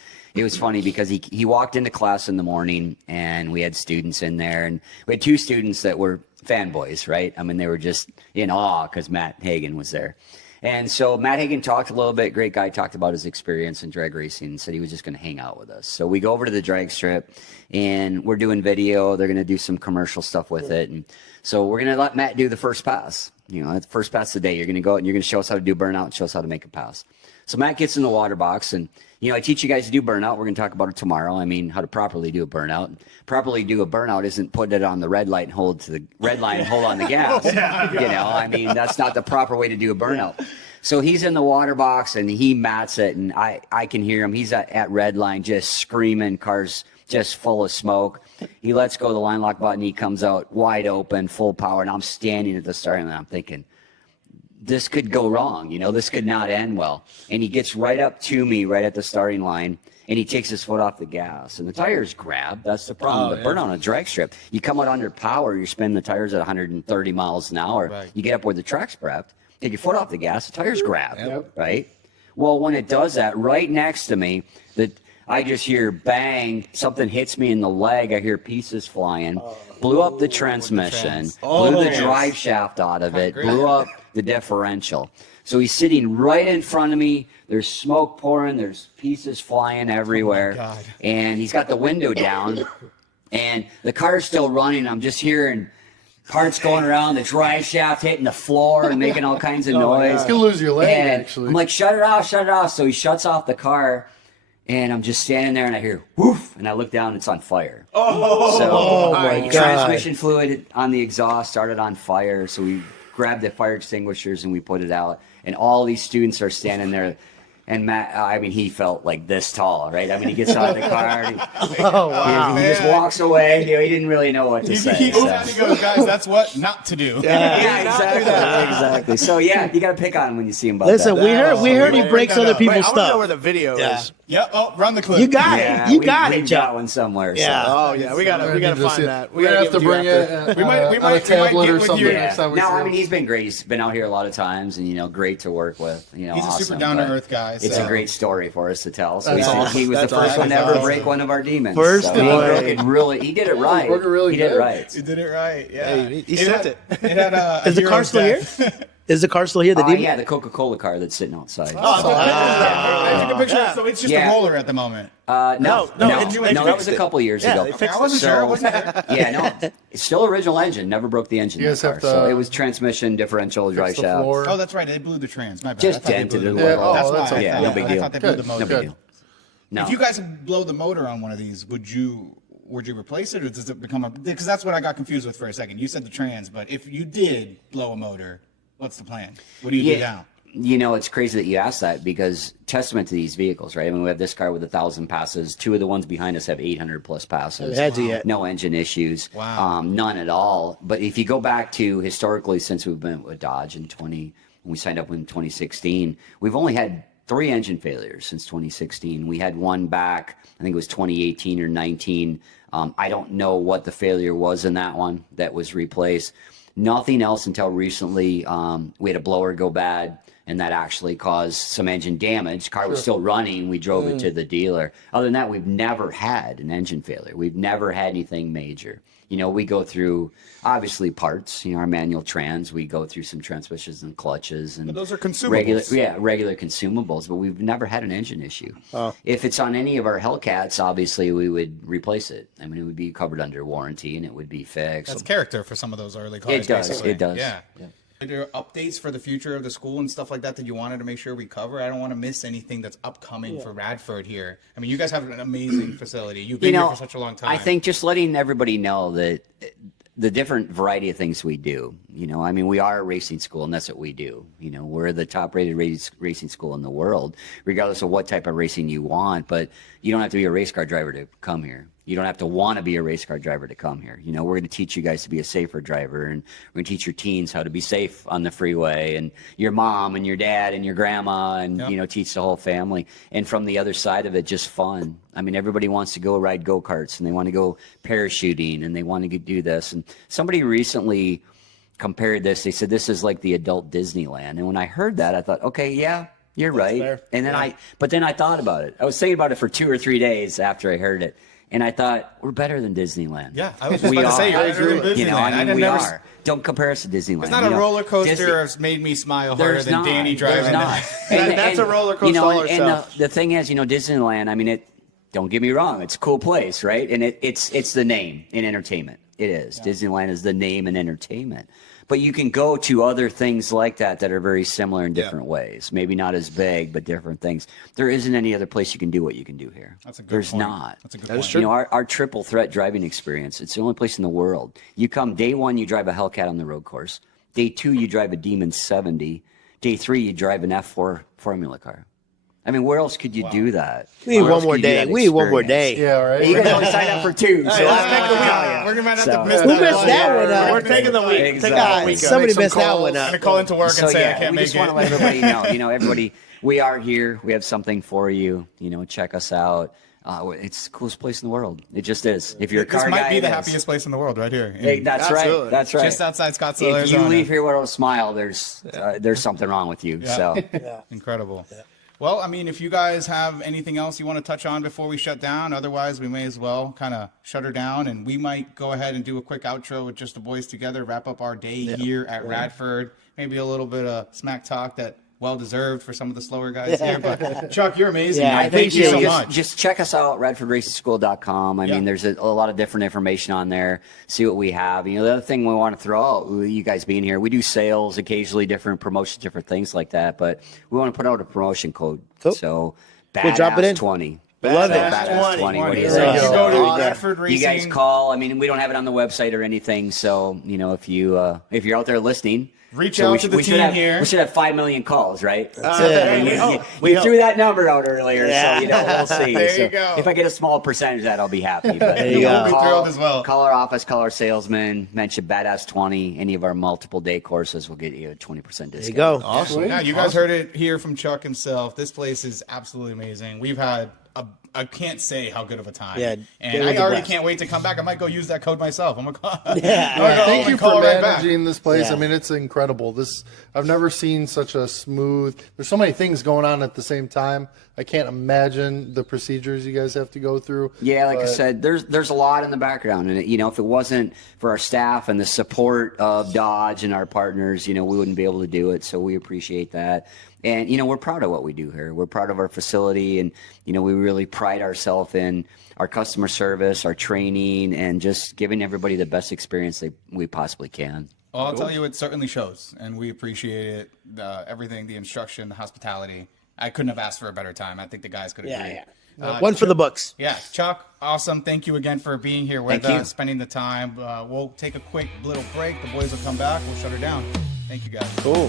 funny because he walked into class in the morning, and we had students in there, and we had 2 students that were fanboys, right? I mean, they were just in awe because Matt Hagan was there. And so Matt Hagan talked a little bit, great guy, talked about his experience in drag racing and said he was just going to hang out with us. So we go over to the drag strip, and we're doing video. They're going to do some commercial stuff with it. And so we're going to let Matt do the first pass. The first pass of the day. You're going to go out and you're going to show us how to do burnout and show us how to make a pass. So Matt gets in the water box, and I teach you guys to do burnout. We're going to talk about it tomorrow. I mean, how to properly do a burnout. Properly do a burnout isn't put it on the red light and hold to the red line and hold on the gas. I mean, that's not the proper way to do a burnout. So he's in the water box and he mats it, and I can hear him. He's at red line just screaming, cars just full of smoke. He lets go of the line lock button. He comes out wide open, full power, and I'm standing at the starting line. I'm thinking, this could go wrong. This could not end well. And he gets right up to me right at the starting line, and he takes his foot off the gas. And the tires grab. That's the problem. The burn on a drag strip. You come out under power, you're spinning the tires at 130 miles an hour. Right. You get up where the track's prepped, take your foot off the gas, the tires grab, right? Well, when it does that, right next to me, I just hear bang, something hits me in the leg. I hear pieces flying. Blew up the transmission, blew the drive shaft out of it, blew up the differential. So he's sitting right in front of me. There's smoke pouring. There's pieces flying everywhere. God. And he's got the window down. And the car's still running. I'm just hearing parts going around, the drive shaft hitting the floor and making all kinds of noise. You can lose your leg, And actually. I'm like, shut it off, shut it off. So he shuts off the car. And I'm just standing there, and I hear woof, and I look down, and it's on fire. So my the God. transmission fluid on the exhaust started on fire. So we grabbed the fire extinguishers and we put it out. And all these students are standing there. And Matt, he felt like this tall, right? He gets out of the car. And he just walks away. He didn't really know what to say. He goes, guys, that's what not to do. Yeah, exactly. So yeah, you got to pick on him when you see him. About Listen, that. we heard he breaks other people's I want to know stuff. where the video is. Yep. Oh, run the clip. You got Yeah, it. You we- got it, we've got Chuck. one somewhere. Yeah. So. Oh yeah, we gotta find that. We have to bring it. We might on a tablet get or with something you. next time we No, see him. he's been great. He's been out here a lot of times, and great to work with. He's a awesome, super down to but earth guy. It's so. a great story for us to tell. So That's awesome. he was That's the first one to awesome. ever That's break awesome. one of our demons. First so one. he did it right. Broke it really he did it good. right. He did it right. Yeah. Hey, he sent it. It had a Is the car hero's still here? death. Is the car still here? The demon? Yeah, the Coca-Cola car that's sitting outside. I took a picture. So it's just Yeah. a roller at the moment. No, no, that was a couple years ago. they fixed I wasn't So- sure. I wasn't sure. Yeah, no, it's still original engine. Never broke the engine. You in guys that have car. to So it was transmission, differential, drive Fix the shaft. floor. Oh, that's right. They blew the trans. My bad. Just I thought they dented blew it a the- little. That's Oh, why. that's I okay. thought- Yeah, no big I deal. thought they blew the Good, motor. No big good. deal. No. If you guys blow the motor on one of these, would you replace it, or does it become a? Because that's what I got confused with for a second. You said the trans, but if you did blow a motor, what's the plan? What do you do now? It's crazy that you asked that because testament to these vehicles, right? We have this car with 1,000 passes. Two of the ones behind us have 800 plus passes. Had to yet. No engine issues. Wow. None at all. But if you go back to historically, since we've been with Dodge when we signed up in 2016, we've only had 3 engine failures since 2016. We had one back, I think it was 2018 or 19. I don't know what the failure was in that one that was replaced. Nothing else until recently. We had a blower go bad, and that actually caused some engine damage. Car was still running. We drove it to the dealer. Other than that, we've never had an engine failure. We've never had anything major. We go through, obviously, parts. Our manual trans. We go through some transmissions and clutches. And But those are consumables. regular consumables. But we've never had an engine issue. If it's on any of our Hellcats, obviously, we would replace it. It would be covered under warranty, and it would be fixed. That's character for some of those early cars. It does. basically. It does. Yeah. Are there updates for the future of the school and stuff like that you wanted to make sure we cover? I don't want to miss anything that's upcoming for Radford here. You guys have an amazing facility. You've been here for such a long time. I think just letting everybody know that the different variety of things we do. We are a racing school, and that's what we do. We're the top-rated racing school in the world, regardless of what type of racing you want. But you don't have to be a race car driver to come here. You don't have to want to be a race car driver to come here. We're going to teach you guys to be a safer driver, and we're going to teach your teens how to be safe on the freeway, and your mom and your dad and your grandma, and teach the whole family. And from the other side of it, just fun. Everybody wants to go ride go-karts, and they want to go parachuting, and they want to do this. And somebody recently compared this. They said this is like the adult Disneyland. And when I heard that, I thought, okay, yeah, you're right. fair. And then I thought about it. I was thinking about it for 2 or 3 days after I heard it. And I thought, we're better than Disneyland. Yeah, I was just We about to say, are. you're better than Disneyland. We are. Don't compare us to Disneyland. It's not a roller coaster that's made me smile harder There's than not. Danny driving. There's not. That's a roller coaster all and itself. the thing is, Disneyland, don't get me wrong, it's a cool place, right? And it's the name in entertainment. It is. Yeah. Disneyland is the name in entertainment. But you can go to other things like that are very similar in different ways. Maybe not as big, but different things. There isn't any other place you can do what you can do here. That's a good There's point. not. That's a good That is point. true. Our triple threat driving experience, it's the only place in the world. You come day 1, you drive a Hellcat on the road course. Day 2, you drive a Demon 70. day 3, you drive an F4 Formula car. I mean, where else could you do that? We need Where one else more could you do day. that We need one more experience? day. Yeah, right. You guys only signed up for 2, so let's take the week. We're gonna have So- to miss Who that missed one. that one up? We're taking the week. Exactly. Take that week. Somebody Make some missed that calls. one I'm up. gonna call into work So and say I yeah, can't we make just it. want to let everybody know. Everybody, we are here. We have something for you. Check us out. It's the coolest place in the world. It just is. If you're a This car might guy, be the it is. happiest place in the world, right here. Hey, that's Absolutely. right. That's right. Just outside Scottsdale, if you Arizona. leave here without a smile, there's something wrong with you. Yeah. So Incredible. Well, I mean, if you guys have anything else you want to touch on before we shut down, otherwise we may as well kind of shut her down, and we might go ahead and do a quick outro with just the boys together, wrap up our day here at Radford, maybe a little bit of smack talk that well-deserved for some of the slower guys here. But Chuck, you're amazing. Yeah, man. Thank you so much. Just check us out, radfordracingschool.com. I Yeah. mean, there's a lot of different information on there. See what we have. The other thing we want to throw out, with you guys being here, we do sales occasionally, different promotions, different things like that. But we want to put out a promotion code. Cool. So We'll drop it in. Badass 20. Love it. Badass 20. What do you So say? you Yeah. go to There you go. Radford Racing. You guys call. I mean, we don't have it on the website or anything. So if you're out there listening, Reach so out to the team have, here. We should have 5 million calls, right? it. We threw that number out earlier, Yeah. so we'll see. There So you go. if I get a small percentage of that, I'll be happy. But There you go. We'll be thrilled as well. Call our office, call our salesman, mention Badass 20. Any of our multiple day courses will get you a 20% discount. There you go. Awesome. Yeah, you guys heard it here from Chuck himself. This place is absolutely amazing. We've had I can't say how good of a time. Yeah, and they were I the already best. can't wait to come back. I might go use that code myself. I'm gonna call. Thank you for right back. managing this place. Yeah. I mean, it's incredible. I've never seen such a smooth. There's so many things going on at the same time. I can't imagine the procedures you guys have to go through. Yeah, like I But- said, there's a lot in the background, and if it wasn't for our staff and the support of Dodge and our partners, we wouldn't be able to do it. So we appreciate that, and we're proud of what we do here. We're proud of our facility, and we really pride ourselves in our customer service, our training, and just giving everybody the best experience we possibly can. Well, I'll tell you, it certainly shows, and we appreciate it. Everything, the instruction, the hospitality. I couldn't have asked for a better time. I think the guys could agree. Yeah. One for the books. Yeah, Chuck, awesome. Thank you again for being here with Thank you. us, spending the time. We'll take a quick little break. The boys will come back. We'll shut her down. Thank you, guys. Cool.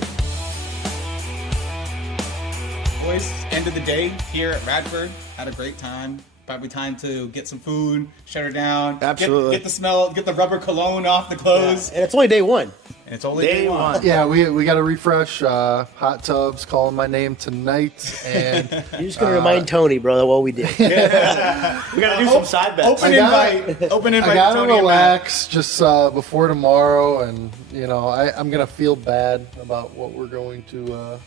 Boys, end of the day here at Radford. Had a great time. Probably time to get some food, shut her down. Absolutely. Get the smell, get the rubber cologne off the clothes. And it's only day one. And it's only day one. Yeah, we got to refresh. Hot tubs calling my name tonight, and You're just going to remind Tony, bro, what we did. We got to do some side bets. Open invite. Open invite. I got to Tony and Matt. relax just before tomorrow, and I'm gonna feel bad about what we're going to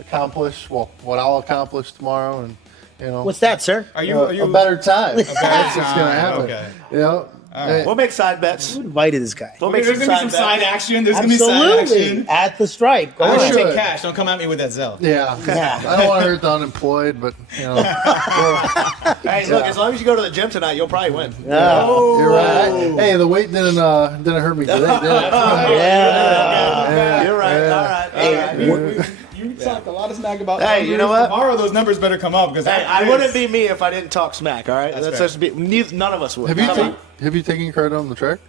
accomplish. Well, what I'll accomplish tomorrow, and What's that, sir? Are you? Are you? a better time. That's what's gonna happen. Okay. Hey, We'll make side bets. Who invited this guy? We'll make There's gonna be some bets. side action. There's gonna be side Absolutely. action. At the strike. Go I on. should take should. cash. Don't come at me with that Zelle. yeah. Yeah. I don't want to hurt the unemployed, but Hey, look, as long as you go to the gym tonight, you'll probably win. you're right. Hey, the weight didn't hurt me today, did it? Yeah. You're right. Yeah. All right. All right. You talked a lot of smack about. Hey, numbers. you know what? Tomorrow those numbers better come up because Hey, I wouldn't be me if I didn't talk smack. All right, That's that's fair. just be. None of us would. Have you taken credit on the track?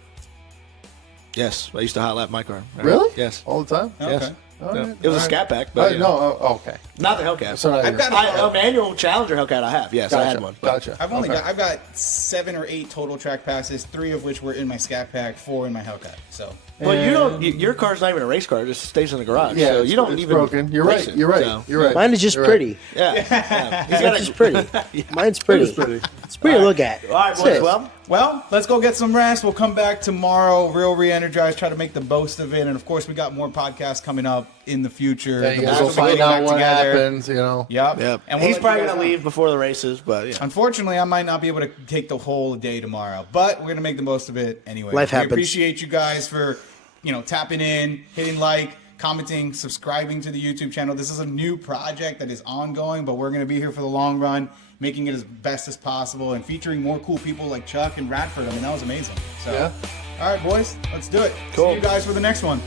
Yes, I used to hot lap my car. Really? Yes. All the time? Okay. Yes. All right. It was a Scat Pack, but No. Okay. not the Hellcat. So not I've yours. got a manual Challenger Hellcat. I have. Yes, I had one. but- Gotcha. I've only got 7 or 8 total track passes, 3 of which were in my Scat Pack, 4 in my Hellcat. So Well, you don't. Your car's not even a race car; it just stays in the garage. Yeah, so it's- you don't it's even. broken. You're race right. it, You're right. so- You're right. Mine is just You're pretty. Yeah. yeah. He's It's got just pretty. Mine's pretty. It's pretty. It's pretty to look at. All right, That's boys. it. well, let's go get some rest. We'll come back tomorrow, real re-energized, try to make the most of it, and of course we got more podcasts coming up in the future. Yeah, you The guys boys will be find getting out back what together. happens. Yep. Yep. And we'll he's let probably you guys gonna know. leave before the races, but yeah. Unfortunately, I might not be able to take the whole day tomorrow, but we're gonna make the most of it anyway. Life happens. We appreciate you guys for tapping in, hitting like, commenting, subscribing to the YouTube channel. This is a new project that is ongoing, but we're gonna be here for the long run, making it as best as possible and featuring more cool people like Chuck and Radford. I mean, that was amazing. So, Yeah. all right, boys, let's do it. Cool. See you guys for the next one.